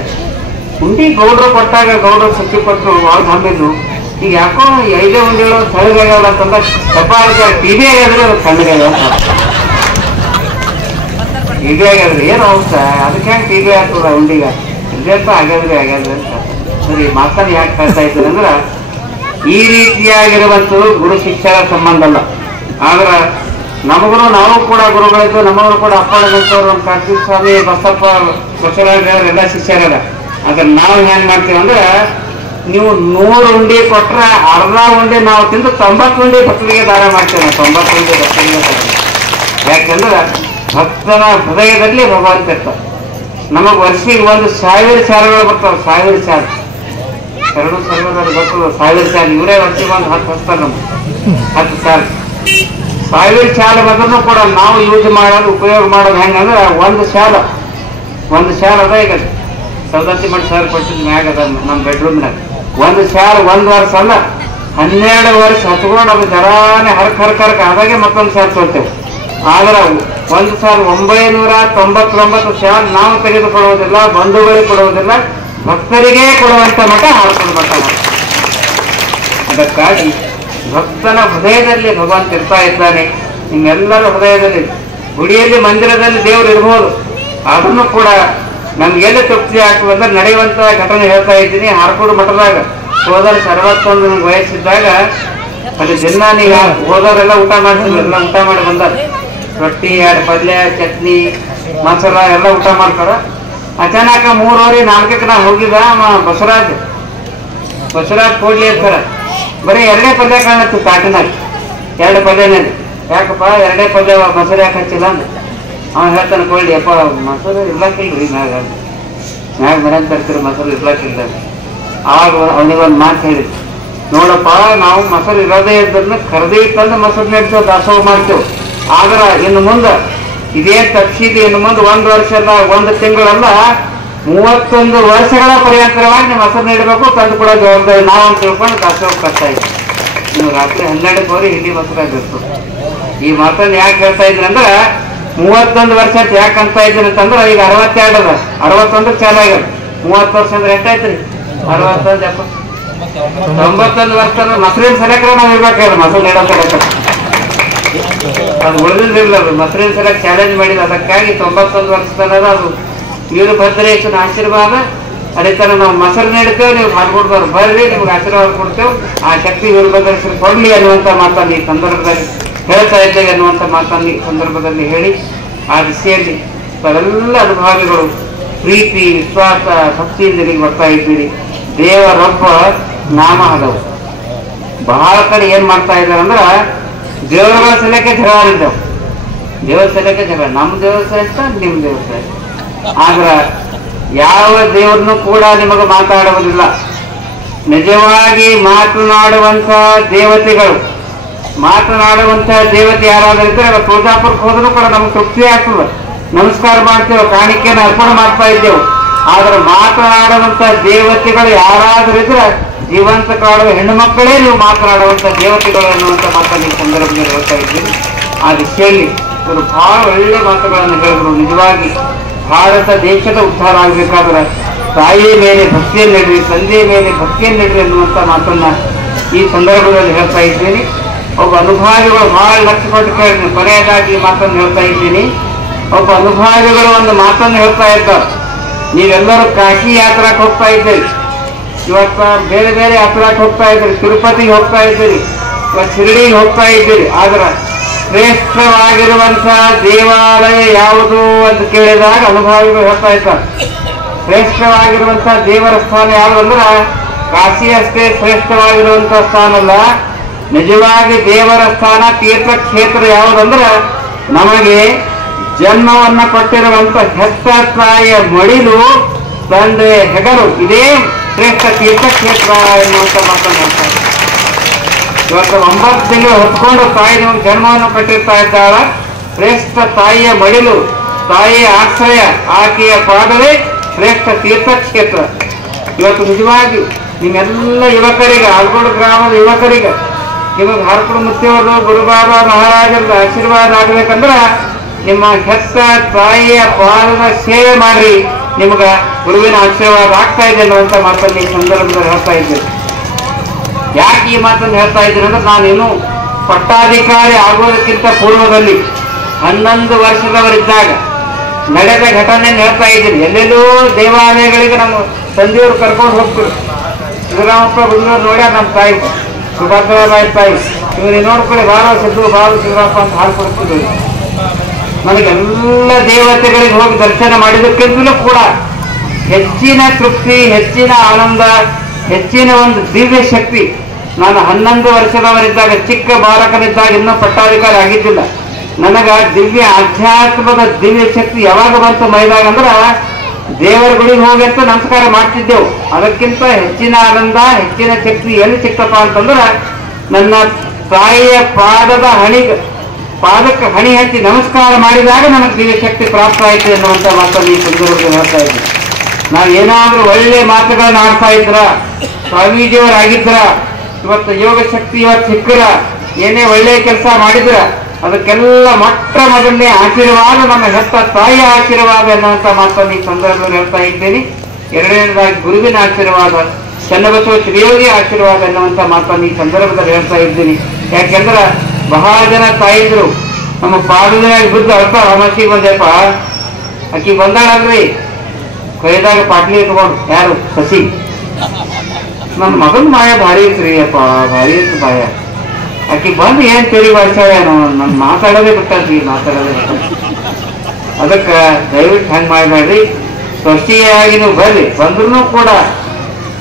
ಉಂಡಿ ಗೌಡ್ರು ಕೊಟ್ಟಾಗ ಗೌಡ್ರು ಶಕ್ತಿ ಕೊಟ್ಟರು ಭಾಳ ನಂಬಿದ್ರು. ಈಗ ಯಾಕೋ 5 ಉಂಡಿಗಳು ತಳಗಾಗ್ಯಾವ ಅಂತಂದ ಕಪ್ಪ ಟಿವಿ ಆಗ್ಯಾದ್ರೆ ಸಣ್ಣಗಾಗ್ಯಾವ. ಟಿವಿ ಆಗ್ಯಾದ್ರಿ ಏನು ಅವಸ, ಅದಕ್ಕೆ ಹೆಂಗೆ ಟಿವಿ ಆಗ್ತದ ಉಂಡಿಗ ಇದೇಪ್ಪ ಆಗ್ಯಾದ್ರಿ ಅಂತ. ಸರಿ, ಮಾತನ್ನು ಯಾಕೆ ಹೇಳ್ತಾ ಇದ್ದಾರೆ ಅಂದ್ರೆ ಈ ರೀತಿಯಾಗಿರುವಂಥದ್ದು ಗುರು ಶಿಷ್ಯರ ಸಂಬಂಧ ಅಲ್ಲ. ಆದ್ರೆ ನಮಗೂ ನಾವು ಕೂಡ ಗುರುಗಳಿದ್ದು, ನಮಗೂ ಕೂಡ ಅಪ್ಪಳದಂತವ್ರು, ನಮ್ಮ ಕಾರ್ತಿಕ್ ಸ್ವಾಮಿ, ಬಸಪ್ಪ, ಬಸವರಾಜ ಎಲ್ಲ ಶಿಷ್ಯರದ. ಅದ್ರ ನಾವು ಹೆಂಗ್ ಮಾಡ್ತೀವಿ ಅಂದ್ರೆ ನೀವು 100 ಉಂಡಿ ಕೊಟ್ರ ಅರ್ಧ ಉಂಡಿ ನಾವು ತಿಂದು 90 ಉಂಡಿ ಭಕ್ತರಿಗೆ ದಾನ ಮಾಡ್ತೇವೆ. 90 ಉಂಡಿ ಭಕ್ತರಿಗೆ ದಾನ. ಯಾಕಂದ್ರೆ ಭಕ್ತನ ಹೃದಯದಲ್ಲಿ ಭಗವಂತ ಇರ್ತಾರೆ. ನಮಗ್ ವರ್ಷಿಗೆ 1,000 ಶಾಲೆಗಳು ಬರ್ತಾವೆ. 1000 ಶಾಲೆ ಎರಡು ಸರ್ವದಲ್ಲಿ ಬರ್ತದೆ. 1000 ಶಾಲೆ ಇವರೇ ವರ್ಷಿಗೆ 10 ಹಚ್ತಾರೆ. ನಮ್ಗೆ 10 ಶಾಲೆ 1000 ಶಾಲೆ ಬಂದ್ರೂ ಕೂಡ ನಾವು ಯೂಸ್ ಮಾಡೋದು ಉಪಯೋಗ ಮಾಡೋದು ಹೆಂಗಂದ್ರೆ ಒಂದು ಶಾಲೆ ಅದ. ಈಗ ಸೌದತ್ತಿ ಮಠ ಸರ್ ಕೊಟ್ಟಿದ್ ಮ್ಯಾಗ ಅದ ನಮ್ಮ ಬೆಡ್ರೂಮ್ನಾಗ ಒಂದು ಶಾಲೆ 1 ವರ್ಷ ಅಲ್ಲ 12 ವರ್ಷ ಹಚ್ಕೊಂಡು ಅದು ಜರಾನೆ ಹರ್ಕ್ ಆದಾಗೆ ಮತ್ತೊಂದು ಶಾಲೆ ತೊಳ್ತೇವೆ. ಆದ್ರೆ 1999 ಶಾಲೆ ನಾವು ತೆಗೆದುಕೊಳ್ಳುವುದಿಲ್ಲ, ಬಂಧುಗಳಿಗೆ ಕೊಡುವುದಿಲ್ಲ, ಭಕ್ತರಿಗೆ ಕೊಡುವಂತ ಮಠ ಹಾಡ್ಕೊಂಡು ಮಠ. ಅದಕ್ಕಾಗಿ ಭಕ್ತನ ಹೃದಯದಲ್ಲಿ ಭಗವಂತ ಇರ್ತಾ ಇದ್ದಾನೆ. ನಿಮ್ಮೆಲ್ಲರ ಹೃದಯದಲ್ಲಿ ಗುಡಿಯಲ್ಲಿ ಮಂದಿರದಲ್ಲಿ ದೇವರು ಇರ್ಬೋದು. ಅದನ್ನು ಕೂಡ ನಮ್ಗೆಲ್ಲ ತೃಪ್ತಿ ಆಗ್ತದಂದ್ರೆ ನಡೆಯುವಂತ ಘಟನೆ ಹೇಳ್ತಾ ಇದ್ದೀನಿ. ಹಾರ್ಕೋಡು ಮಠದಾಗ ಹೋದರ್ 61 ವಯಸ್ಸಿದ್ದಾಗ ಅಲ್ಲಿ ದಿನ ನೀವು ಹೋದವರೆಲ್ಲ ಊಟ ಮಾಡ್ತಿದ್ರು. ಎಲ್ಲ ಊಟ ಮಾಡಿ ಬಂದಾರ. ರೊಟ್ಟಿ, 2 ಪಲ್ಯ, ಚಟ್ನಿ, ಮಸಾಲ ಎಲ್ಲ ಊಟ ಮಾಡ್ತಾರ. ಅಚಾನಕ 3:30-4ಕ್ಕೆ ನಾ ಹೋಗಿದ್ದ ಬಸವರಾಜ್ ಕೊಡ್ಲಿ ಅಂತಾರ. ಬರೀ 2 ಪಲ್ಯ ಕಾಣತ್ತು ತಾಟಿನಾಗ. 2 ಪಲ್ಯನಲ್ಲಿ ಯಾಕಪ್ಪ 2 ಪಲ್ಯ ಮೊಸರು ಯಾಕೆ ಹಚ್ಚಿಲ್ಲ ಅಂದ. ಅವನು ಹೇಳ್ತಾನೆ ಕೊಡ್ಲಿ ಅಪ್ಪ ಮೊಸರು ಇರ್ಲಾಕಿಲ್ರಿ ಮ್ಯಾಗ ಮನೆಗೆ ತರ್ತೀರಿ ಮೊಸರು ಇರ್ಲಾಕಿಲ್ಲ. ಆವಾಗ ಅವನಿಗೊಂದು ಮಾತು ಹೇಳಿದ್ರು, ನೋಡಪ್ಪ ನಾವು ಮೊಸರು ಇರೋದೇ ಇದ್ದನ್ನ ಕರೆದೇ ಇಟ್ಟಂದ್ರೆ ಮೊಸರು ನೆಡ್ಸೋ ದಾಸೋಹ ಮಾಡ್ತೇವೆ. ಆದ್ರ ಇನ್ನು ಮುಂದೆ ಇದೇನ್ ತಪ್ಪಿಸಿದ್ದು ಇನ್ನು ಮುಂದೆ 1 ವರ್ಷ ಅಲ್ಲ 1 ತಿಂಗಳಲ್ಲ 31 ವರ್ಷಗಳ ಪರ್ಯಂತರವಾಗಿ ನೀವು ಮೊಸರು ನೀಡಬೇಕು, ತಂದು ಕೂಡ ಜವಾಬ್ದಾರಿ ನಾವು ಅಂತ ತಿಳ್ಕೊಂಡು ದಾಸೋಹ ಕಟ್ತಾ ಇದ್ದೀವಿ. ನೀವು ರಾತ್ರಿ 12ಕ್ಕೆ ಹೋಗಿ ಇಲ್ಲಿ ಮೊಸರಾಗಿರ್ತು. ಈ ಮಾತನ್ನು ಯಾಕೆ ಹೇಳ್ತಾ ಇದ್ರಿ ಅಂದ್ರೆ 31 ವರ್ಷ ಅಂತ ಯಾಕೆ ಅಂತ ಇದ್ದೀನಿ ಅಂತಂದ್ರೆ ಈಗ 62 ಅದ. 61 ಚಾಲು ಆಗ್ಯದ. 30 ವರ್ಷ ಅಂದ್ರೆ ಎಷ್ಟಾಯ್ತ್ರಿ? 61 90 ವರ್ಷ ಅಂದ್ರೆ ಮೊಸರಿನ ಸಲಕ್ರೆ ನಾವು ಇರ್ಬೇಕಾದ್ರೆ ಮೊಸರು ನೀಡೋ ಸಲಕ ಅದು ಉಳಿದಿಲ್ಲ. ಮೊಸರಿನ ಸಲಕ್ ಚಾಲೆಂಜ್ ಮಾಡಿದ. ಅದಕ್ಕಾಗಿ 91 ವರ್ಷ ತನಕ ಅದು ವೀರಭದ್ರೇಶನ ಆಶೀರ್ವಾದ. ಅದೇ ತರ ನಾವು ಮೊಸರು ನೀಡ್ತೇವೆ, ನೀವು ಮಾಡ್ಕೊಡ್ಬಾರ್ದು ಬರ್ರಿ ನಿಮ್ಗೆ ಆಶೀರ್ವಾದ ಕೊಡ್ತೇವೆ. ಆ ಶಕ್ತಿ ವೀರಭದ್ರೇಶ್ವರ ಕೊಡ್ಲಿ ಅನ್ನುವಂಥ ಮಾತನ್ನು ಈ ಸಂದರ್ಭದಲ್ಲಿ ಹೇಳ್ತಾ ಇದ್ದೇವೆ ಅನ್ನುವಂಥ ಮಾತನ್ನು ಈ ಸಂದರ್ಭದಲ್ಲಿ ಹೇಳಿ ಆ ದಿಸೆಯಲ್ಲಿ ತಾವೆಲ್ಲ ಅನುಭಾವಿಗಳು ಪ್ರೀತಿ, ವಿಶ್ವಾಸ, ಭಕ್ತಿಯಿಂದ ನೀವು ಬರ್ತಾ ಇದ್ದೀರಿ. ದೇವರೊಬ್ಬ ನಾಮ ಹಲವು. ಬಹಳ ಕಡೆ ಏನ್ ಮಾಡ್ತಾ ಇದ್ದಾರೆ ಅಂದ್ರೆ ದೇವರುಗಳ ಸಲಕ್ಕೆ ಜಗಳಿದ್ದಾವೆ. ದೇವರ ಸಲಕ್ಕೆ ಜಗಳ. ನಮ್ಮ ದೇವರ ಶ್ರೇಷ್ಠ, ನಿಮ್ಮ ದೇವರ ಶ್ರೇಷ್ಠ. ಆದ್ರ ಯಾವ ದೇವರನ್ನು ಕೂಡ ನಿಮಗೆ ಮಾತಾಡುವುದಿಲ್ಲ. ನಿಜವಾಗಿ ಮಾತನಾಡುವಂತ ದೇವತೆಗಳು, ಮಾತನಾಡುವಂತ ದೇವತೆ ಯಾರಾದ್ರೂ ಇದ್ರೆ ತುಳಜಾಪುರಕ್ಕೆ ಹೋದ್ರೂ ಕೂಡ ನಮ್ಗೆ ತೃಪ್ತಿ ಆಗ್ತದೆ. ನಮಸ್ಕಾರ ಮಾಡ್ತೇವೆ, ಕಾಣಿಕೆಯನ್ನು ಅರ್ಪಣೆ ಮಾಡ್ತಾ ಇದ್ದೇವೆ. ಆದ್ರೆ ಮಾತನಾಡುವಂತ ದೇವತೆಗಳು ಯಾರಾದ್ರೂ ಇದ್ರೆ ಜೀವಂತ ಕಾಡುವ ಹೆಣ್ಣು ಮಕ್ಕಳೇ ನೀವು ಮಾತನಾಡುವಂತ ದೇವತೆಗಳು ಅನ್ನುವಂಥ ಮಾತನ್ನು ಈ ಸಂದರ್ಭದಲ್ಲಿ ಹೇಳ್ತಾ ಇದ್ದೀನಿ. ಆ ದಿಶೆಯಲ್ಲಿ ಇವರು ಬಹಳ ಒಳ್ಳೆ ಮಾತುಗಳನ್ನು ಹೇಳಿದ್ರು. ನಿಜವಾಗಿ ಭಾರತ ದೇಶದ ಉದ್ಧಾರ ಆಗಬೇಕಾದ್ರೆ ತಾಯಿಯ ಮೇಲೆ ಭಕ್ತಿಯನ್ನಿಡ್ರಿ, ತಂದೆಯ ಮೇಲೆ ಭಕ್ತಿಯನ್ನಿಡ್ರಿ ಅನ್ನುವಂಥ ಮಾತನ್ನ ಈ ಸಂದರ್ಭದಲ್ಲಿ ಹೇಳ್ತಾ ಇದ್ದೀನಿ. ಒಬ್ಬ ಅನುಭಾವಿಗಳು ಬಹಳ ಲಕ್ಷ ಕೊಟ್ಟು ಕೇಳಿದ್ರು. ಕೊನೆಯದಾಗಿ ಈ ಮಾತನ್ನು ಹೇಳ್ತಾ ಇದ್ದೀನಿ. ಒಬ್ಬ ಅನುಭಾವಿಗಳು ಒಂದು ಮಾತನ್ನು ಹೇಳ್ತಾ ಇದ್ದಾರೆ. ನೀವೆಲ್ಲರೂ ಕಾಶಿ ಯಾತ್ರಾಕ್ಕೆ ಹೋಗ್ತಾ ಇದ್ದೀರಿ, ಇವತ್ತ ಬೇರೆ ಬೇರೆ ಯಾತ್ರಾಕ್ಕೆ ಹೋಗ್ತಾ ಇದ್ದೀರಿ, ತಿರುಪತಿಗೆ ಹೋಗ್ತಾ ಇದ್ದೀರಿ, ಇವತ್ತು ಶಿರಡಿಗೆ ಹೋಗ್ತಾ ಇದ್ದೀರಿ. ಆದ್ರೆ ಶ್ರೇಷ್ಠವಾಗಿರುವಂತಹ ದೇವಾಲಯ ಯಾವುದು ಅಂತ ಕೇಳಿದಾಗ ಅನುಭಾವಿಗಳು ಹೇಳ್ತಾ ಇದ್ದಾರೆ, ಶ್ರೇಷ್ಠವಾಗಿರುವಂತಹ ದೇವರ ಸ್ಥಾನ ಯಾವುದು ಅಂದ್ರೆ ಕಾಶಿ ಅಷ್ಟೇ ಶ್ರೇಷ್ಠವಾಗಿರುವಂತಹ ಸ್ಥಾನ ಅಲ್ಲ. ನಿಜವಾಗಿ ದೇವರ ಸ್ಥಾನ ತೀರ್ಥಕ್ಷೇತ್ರ ಯಾವುದಂದ್ರೆ ನಮಗೆ ಜನ್ಮವನ್ನ ಕೊಟ್ಟಿರುವಂತ ಹೆತ್ತ ತಾಯಿಯ ಮಡಿಲು, ತಂದೆ ಹೆಗಲು, ಇದೇ ಶ್ರೇಷ್ಠ ತೀರ್ಥಕ್ಷೇತ್ರ ಎನ್ನುವಂತ ಮಾತನ್ನು ಹೇಳ್ತಾರೆ. ಇವತ್ತು 9 ತಿಂಗಳು ಹೊತ್ಕೊಂಡು ತಾಯಿ ನಮಗೆ ಜನ್ಮವನ್ನು ಕೊಟ್ಟಿರ್ತಾ ಇದ್ದಾಳ. ಶ್ರೇಷ್ಠ ತಾಯಿಯ ಮಡಿಲು, ತಾಯಿಯ ಆಶ್ರಯ, ಆಕೆಯ ಪಾದವೇ ಶ್ರೇಷ್ಠ ತೀರ್ಥಕ್ಷೇತ್ರ. ಇವತ್ತು ನಿಜವಾಗಿ ನಿಮ್ಮೆಲ್ಲ ಯುವಕರಿಗೆ, ಆಲ್ಗೋಡು ಗ್ರಾಮದ ಯುವಕರಿಗೆ ನಿಮಗೆ ಹರಕುಡು ಮುತ್ತಿಯವರು ಗುರುಬಾಬಾ ಮಹಾರಾಜರದ ಆಶೀರ್ವಾದ ಆಗ್ಬೇಕಂದ್ರೆ ನಿಮ್ಮ ಹೆತ್ತ ತಾಯಿಯ ಪಾದದ ಸೇವೆ ಮಾಡ್ರಿ, ನಿಮ್ಗ ಗುರುವಿನ ಆಶೀರ್ವಾದ ಆಗ್ತಾ ಇದೆ ಅನ್ನುವಂಥ ಮಾತನ್ನು ಈ ಸಂದರ್ಭದಲ್ಲಿ ಹೇಳ್ತಾ ಇದ್ದೇನೆ. ಯಾಕೆ ಈ ಮಾತನ್ನು ಹೇಳ್ತಾ ಇದ್ದೀನಿ ಅಂದ್ರೆ ನಾನಿನ್ನು ಪಟ್ಟಾಧಿಕಾರಿ ಆಗೋದಕ್ಕಿಂತ ಪೂರ್ವದಲ್ಲಿ 11 ವರ್ಷದವರಿದ್ದಾಗ ನಡೆದ ಘಟನೆಯನ್ನು ಹೇಳ್ತಾ ಇದ್ದೀನಿ. ಎಲ್ಲೆಲ್ಲೋ ದೇವಾಲಯಗಳಿಗೆ ನಮ್ಮ ತಂದೆಯವರು ಕರ್ಕೊಂಡು ಹೋಗ್ತಿರು. ಸಿದ್ದರಾಮಪ್ಪ ಗುಂಡೂರು ನೋಡ್ಯಾರ ನಮ್ಮ ತಾಯಿ ಸುಭದ್ರಬಾಯಿ ತಾಯಿ. ಇವ್ರಿಗೆ ನೋಡ್ಕೊಳ್ಳಿ ಬಾರೋ ಸಿದ್ದು, ಬಾರು ಸಿದ್ದರಾಮಪ್ಪ ಅಂತ ಹಾಲು ಕೊಡ್ತಿದ್ರು. ನನಗೆಲ್ಲ ದೇವತೆಗಳಿಗೆ ಹೋಗಿ ದರ್ಶನ ಮಾಡಿದಕ್ಕಿಂತಲೂ ಕೂಡ ಹೆಚ್ಚಿನ ತೃಪ್ತಿ, ಹೆಚ್ಚಿನ ಆನಂದ ಹೆಚ್ಚಿನ ಒಂದು ದಿವ್ಯ ಶಕ್ತಿ. ನಾನು 11 ವರ್ಷದವರಿದ್ದಾಗ, ಚಿಕ್ಕ ಬಾಲಕನಿದ್ದಾಗ, ಇನ್ನೂ ಪಟ್ಟಾಧಿಕಾರಿ ಆಗಿದ್ದಿಲ್ಲ. ನನಗ ದಿವ್ಯ ಆಧ್ಯಾತ್ಮದ ದಿವ್ಯ ಶಕ್ತಿ ಯಾವಾಗ ಬಂತು ಮೈದಾಗ ಅಂದ್ರ, ದೇವರ ಗುಡಿಗೆ ಹೋಗಿ ಅಂತ ನಮಸ್ಕಾರ ಮಾಡ್ತಿದ್ದೆವು. ಅದಕ್ಕಿಂತ ಹೆಚ್ಚಿನ ಆನಂದ, ಹೆಚ್ಚಿನ ಶಕ್ತಿ ಎಲ್ಲಿ ಸಿಕ್ತಪ್ಪ ಅಂತಂದ್ರ, ನನ್ನ ತಾಯಿಯ ಪಾದಕ್ಕೆ ಹಣಿ ಹಚ್ಚಿ ನಮಸ್ಕಾರ ಮಾಡಿದಾಗ ನನಗೆ ದಿವ್ಯ ಶಕ್ತಿ ಪ್ರಾಪ್ತ ಆಯ್ತು ಎನ್ನುವಂತ ಮಾತನ್ನು ಈ ಕುಂದೂರಿಗೆ ಹೇಳ್ತಾ ಇದ್ದೆ. ನಾವೇನಾದ್ರೂ ಒಳ್ಳೆ ಮಾತುಗಳನ್ನ ಆಡ್ತಾ ಇದ್ರ, ಸ್ವಾಮೀಜಿಯವರಾಗಿದ್ರ, ಇವತ್ತು ಯೋಗ ಶಕ್ತಿ ಇವತ್ತು ಸಿಕ್ಕರ, ಏನೇ ಒಳ್ಳೆ ಕೆಲಸ ಮಾಡಿದ್ರ, ಅದಕ್ಕೆಲ್ಲ ಮೊಟ್ಟ ಮೊದಲನೇ ಆಶೀರ್ವಾದ ನಮ್ಮ ಹೆತ್ತ ತಾಯಿಯ ಆಶೀರ್ವಾದ ಎನ್ನುವಂತ ಮಾತನ್ನು ಈ ಸಂದರ್ಭದಲ್ಲಿ ಹೇಳ್ತಾ ಇದ್ದೀನಿ. ಎರಡನೇದಾಗಿ ಗುರುವಿನ ಆಶೀರ್ವಾದ, ಚನ್ನಬಸವ ಶ್ರೀಯೋಗಿ ಆಶೀರ್ವಾದ ಎನ್ನುವಂತ ಮಾತನ್ನು ಈ ಸಂದರ್ಭದಲ್ಲಿ ಹೇಳ್ತಾ ಇದ್ದೀನಿ. ಯಾಕೆಂದ್ರ ಬಹಳ ಜನ ತಾಯಿದ್ರು ನಮ್ಮ ಪಾದದಲ್ಲಿ ಬಿದ್ದು ಅಲ್ಪ ಮನಸ್ಸಿಗೆ ಬಂದೆಪ್ಪ, ಆಕಿ ಬಂದಾಳಲ್ರಿ ಕೈದಾಗ ಪಾಟ್ಲಿ ಇಟ್ಕೊಂಡು, ಯಾರು ಸಸಿ, ನನ್ನ ಮಗನ್ ಮಾಯ ಭಾರಿ ಇತ್ರಿ ಅಪ್ಪ, ಭಾರಿ ಇತ್ತು ಬಾಯ. ಆಕಿ ಬಂದು ಏನ್ ತಿಳಿ ಬರ್ಸಾಳ ನನ್ ಮಾತಾಡೋದೇ ಬಿಟ್ಟಲ್ರಿ, ಮಾತಾಡೋದೇ ಬಿಟ್ಟ. ಅದಕ್ಕ ದಯವಿಟ್ಟು ಹಂಗ್ ಮಾಡಬೇಡ್ರಿ. ಸ್ವಸ್ತಿಯಾಗಿ ನೀವು ಬರ್ರಿ, ಬಂದ್ರು ಕೂಡ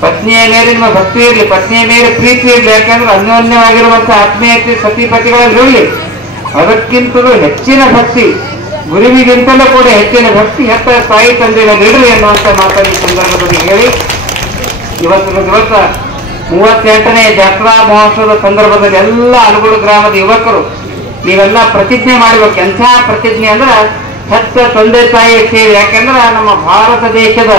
ಪತ್ನಿಯ ಮೇಲೆ ನಿಮ್ಮ ಭಕ್ತಿ ಇರಲಿ, ಪತ್ನಿಯ ಮೇಲೆ ಪ್ರೀತಿ ಇರಲಿ. ಯಾಕಂದ್ರೆ ಅನ್ಯೋನ್ಯವಾಗಿರುವಂತ ಆತ್ಮೀಯತೆ ಸತಿಪತಿಗಳಲ್ಲಿ ಇರಲಿ. ಅದಕ್ಕಿಂತಲೂ ಹೆಚ್ಚಿನ ಭಕ್ತಿ, ಗುರುವಿಗಿಂತಲೂ ಕೂಡ ಹೆಚ್ಚಿನ ಭಕ್ತಿ ಹೆತ್ತ ತಾಯಿ ತಂದೆಯಲ್ಲಿ ಇಡ್ರಿ ಎನ್ನುವಂತ ಮಾತನ್ನು ಈ ಸಂದರ್ಭದಲ್ಲಿ ಹೇಳಿ, ಇವತ್ತು 38ನೇ ಜಾತ್ರಾ ಮಹೋತ್ಸವದ ಸಂದರ್ಭದಲ್ಲಿ ಎಲ್ಲ ಅಲಗೋಡು ಗ್ರಾಮದ ಯುವಕರು ನೀವೆಲ್ಲ ಪ್ರತಿಜ್ಞೆ ಮಾಡ್ಬೇಕು. ಎಂಥ ಪ್ರತಿಜ್ಞೆ ಅಂದ್ರೆ ಹೆತ್ತ ತಂದೆ ತಾಯಿಯ ಸೇವೆ. ಯಾಕಂದ್ರೆ ನಮ್ಮ ಭಾರತ ದೇಶದ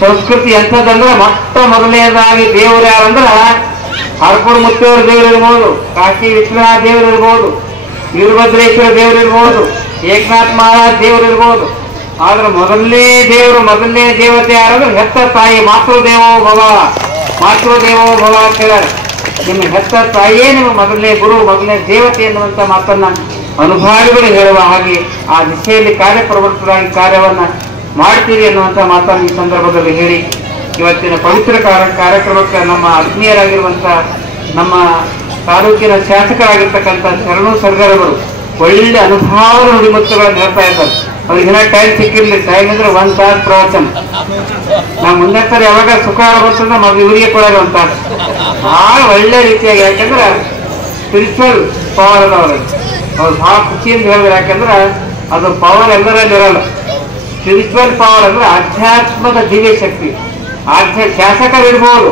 ಸಂಸ್ಕೃತಿ ಎಂಥದ್ದಂದ್ರೆ, ಮೊಟ್ಟ ಮೊದಲನೇದಾಗಿ ದೇವರು ಯಾರಂದ್ರ ಹರಪುರ ಮುತ್ತೇವರ ದೇವರು ಇರ್ಬೋದು, ಕಾಶಿ ವಿಶ್ವನಾಥ ದೇವರು ಇರ್ಬೋದು, ವೀರಭದ್ರೇಶ್ವರ ದೇವರು ಇರ್ಬೋದು, ಏಕನಾಥ್ ಮಹಾರಾಜ್ ದೇವರು ಇರ್ಬೋದು. ಆದ್ರೆ ಮೊದಲನೇ ದೇವತೆ ಯಾರಂದ್ರೆ ಹೆತ್ತ ತಾಯಿ. ಮಾತೃದೇವೋ ಭವ ಅಂತ ಹೇಳ್ಯಾರ. ನಿಮ್ಮ ಹೆತ್ತ ತಾಯಿಯೇ ನಿಮ್ಮ ಮೊದಲನೇ ಗುರು, ಮೊದಲನೇ ದೇವತೆ ಎನ್ನುವಂತ ಮಾತನ್ನ ಅನುಭಾವಿಗಳು ಹೇಳುವ ಹಾಗೆ ಆ ದಿಶೆಯಲ್ಲಿ ಕಾರ್ಯಪ್ರವೃತ್ತರಾಗಿ ಕಾರ್ಯವನ್ನ ಮಾಡ್ತೀರಿ ಎನ್ನುವಂತ ಮಾತನ್ನು ಈ ಸಂದರ್ಭದಲ್ಲಿ ಹೇಳಿ, ಇವತ್ತಿನ ಪವಿತ್ರ ಕಾರ್ಯಕ್ರಮಕ್ಕೆ ನಮ್ಮ ಆತ್ಮೀಯರಾಗಿರುವಂತ ನಮ್ಮ ತಾಲೂಕಿನ ಶಾಸಕರಾಗಿರ್ತಕ್ಕಂಥ ಶರಣು ಸರ್ಗರವರು ಒಳ್ಳೆ ಅನುಭವದ ನುಡಿಮುತ್ತುಗಳನ್ನು ಹೇಳ್ತಾ ಇದ್ದಾರೆ. ಅವ್ರಿಗಿನ್ನ ಟೈಮ್ ಸಿಕ್ಕಿರ್ಲಿ. ಟೈಮ್ ಅಂದ್ರೆ 1 ತಾಸು ಪ್ರವಚನ. ನಾವು ಮುಂದೆ ಸರಿ ಯಾವಾಗ ಸುಖ ಬರ್ತಂದ್ರೆ ಮಗ ಇವರಿಗೆ ಕೊಡೋರು ಅಂತ ಬಹಳ ಒಳ್ಳೆ ರೀತಿಯಾಗಿ. ಯಾಕಂದ್ರೆ ಸ್ಪಿರಿಚುವಲ್ ಪವರ್ ಅದ ಅವ್ರು ಬಹಳ ಖುಷಿಯಿಂದ ಹೇಳಿದ್ರು. ಯಾಕಂದ್ರೆ ಅದು ಪವರ್ ಎಲ್ಲರಲ್ಲಿ ಇರಲ್ಲ. ಸ್ಪಿರಿಚುವಲ್ ಪವರ್ ಅಂದ್ರೆ ಆಧ್ಯಾತ್ಮದ ದಿವ್ಯ ಶಕ್ತಿ. ಶಾಸಕರು ಇರ್ಬೋದು,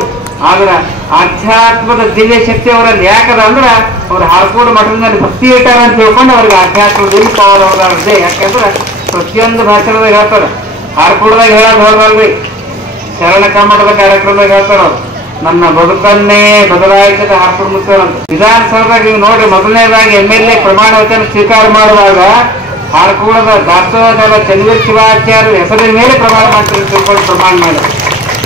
ಆದ್ರೆ ಆಧ್ಯಾತ್ಮದ ದಿವ್ಯ ಶಕ್ತಿ ಅವರಲ್ಲಿ ಯಾಕದ ಅಂದ್ರೆ ಅವ್ರು ಹಾರ್ಕೋಡ್ ಮಠದ ಮೇಲೆ ಭಕ್ತಿ ಇಟ್ಟಾರ ಅಂತ ತಿಳ್ಕೊಂಡು ಅವ್ರಿಗೆ ಆಧ್ಯಾತ್ಮದ ದಿವ್ಯ ಪವರ್ ಅವರದೇ. ಯಾಕಂದ್ರೆ ಪ್ರತಿಯೊಂದು ಭಾಷಣದಾಗ ಹೇಳ್ತಾರೆ. ಹಾರ್ಕೋಡ್ದಾಗ ಹೇಳೋದು ಹೋಗಲ್ರಿ, ಶರಣ ಕಮ್ಮಟದ ಕಾರ್ಯಕ್ರಮದಾಗ ಹೇಳ್ತಾರ ಅವ್ರು, ನನ್ನ ಬದುಕನ್ನೇ ಬದಲಾಯಿಸಿದ ಹಾರ್ಕೋಡ್ ಮುತ್ತೇವಂತ. ವಿಧಾನಸೌಧದಾಗ ನೀವು ನೋಡಿ, ಮೊದಲನೇದಾಗಿ MLA ಪ್ರಮಾಣ ವಚನ ಸ್ವೀಕಾರ ಮಾಡುವಾಗ ಹಾರ್ಕೋಡದ ದಾಸೋಹದ ಚಂದ್ರ ಶಿವಾಚಾರ್ಯ ಹೆಸರಿನ ಮೇಲೆ ಪ್ರಮಾಣ ಮಾಡ್ತಾರೆ ತಿಳ್ಕೊಂಡು ಪ್ರಮಾಣ ಮಾಡಿ.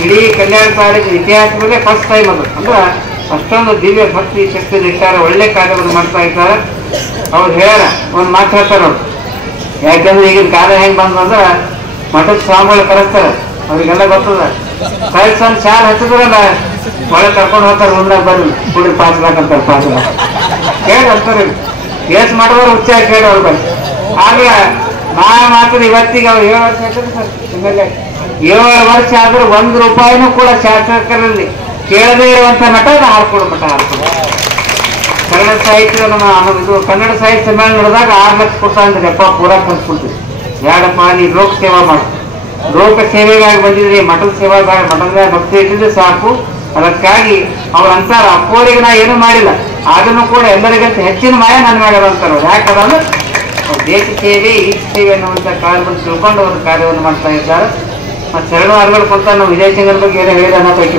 ಇಡೀ ಕಲ್ಯಾಣ ತಾಲೂಕಿನ ಇತಿಹಾಸದಲ್ಲೇ ಫಸ್ಟ್ ಟೈಮ್ ಅದು. ಅಂದ್ರೆ ಅಷ್ಟೊಂದು ದಿವ್ಯ ಭಕ್ತಿ ಶಕ್ತಿ ಇಟ್ಟಾರ, ಒಳ್ಳೆ ಕಾರ್ಯವನ್ನು ಮಾಡ್ತಾ ಇದ್ದಾರೆ. ಅವ್ರು ಹೇಳ್ಯಾರ, ಒಂದು ಮಾತು ಹೇಳ್ತಾರ ಅವ್ರು. ಯಾಕಂದ್ರೆ ಈಗಿನ ಕಾಲ ಹೆಂಗ್ ಬಂದ್ರೆ ಮಠದ ಸ್ವಾಮಿಗಳು ಕರೆಸ್ತಾರೆ, ಅವ್ರಿಗೆಲ್ಲ ಗೊತ್ತದ. ಕಳ್ಸ ಒಂದು ಶಾಲೆ ಹಚ್ಚಿದ್ರಲ್ಲ ಒಳಗೆ ಕರ್ಕೊಂಡು ಹೋಗ್ತಾರೆ, ಮುಂದಾಗ ಬರ್ರಿ ಕುಡಿ ಪಾಸ್ಲಾಕಂತಾರೆ, ಪಾಸ್ಲಾಕ ಕೇಳಿ ಅಂತಾರೆ. ಕೇಸ್ ಮಾಡಿದವ್ರು ಹುಚ್ಚಾಗಿ ಕೇಳಿ ಅವ್ರು ಬರ್ರಿ. ಆದ್ರೆ ನಾ ಮಾತ್ರ ಇವತ್ತಿಗೆ ಅವ್ರು 7 ವರ್ಷ ಆಯ್ತದೆ ಸರ್ MLA. 7 ವರ್ಷ ಆದ್ರೂ 1 ರೂಪಾಯಿನೂ ಕೂಡ ಶಾಸಕರಲ್ಲಿ ಕೇಳದೇ ಇರುವಂತ ಮಠ ಹಾರ್ಕೋಡು ಮಠ. ಕನ್ನಡ ಸಾಹಿತ್ಯ ಇದು ಕನ್ನಡ ಸಾಹಿತ್ಯ ಸಮ್ಮೇಳನ ನಡೆದಾಗ 6 ಲಕ್ಷ ಕೊಡ್ತಾ ಅಂದ್ರೆ ಅಪ್ಪ ಪೂರಾ ಖರ್ಚು ಕೊಡ್ತೀವಿ. ಬೇಡಪ್ಪ ನೀ ಲೋಕ ಸೇವಾ ಮಾಡು, ಲೋಕ ಸೇವೆಗಾಗಿ ಬಂದಿದ್ರಿ, ಮಠದ ಸೇವೆಗಾಗಿ ಮಠದ ಭಕ್ತಿ ಇಟ್ಟಿದ್ರೆ ಸಾಕು. ಅದಕ್ಕಾಗಿ ಅವ್ರು ಅಂತಾರ, ಅಪ್ಪೋರಿಗೆ ನಾ ಏನು ಮಾಡಿಲ್ಲ, ಅದನ್ನು ಕೂಡ ಎಲ್ಲರಿಗಂತ ಹೆಚ್ಚಿನ ಮಾಯ ನನ್ನ ಮಾಡ್ಯಾರ ಅಂತಾರ. ಯಾಕಂದ್ರೆ ದೇಶ ಸೇವೆ ಈ ಸೇವೆ ಅನ್ನುವಂಥ ಕಾರ್ಯವನ್ನು ತಿಳ್ಕೊಂಡು ಅವರು ಕಾರ್ಯವನ್ನು ಮಾಡ್ತಾ ಇದ್ದಾರೆ. ಮತ್ತು ಶರಣು ಅರ್ಗಳು ಕೊಡ್ತಾ ನಾವು ವಿಜಯ್ ಸಿಂಗ್ರ ಬಗ್ಗೆ ಏನೋ ಹೇಳಿದ ಅನ್ನೋ ಪೈಕಿ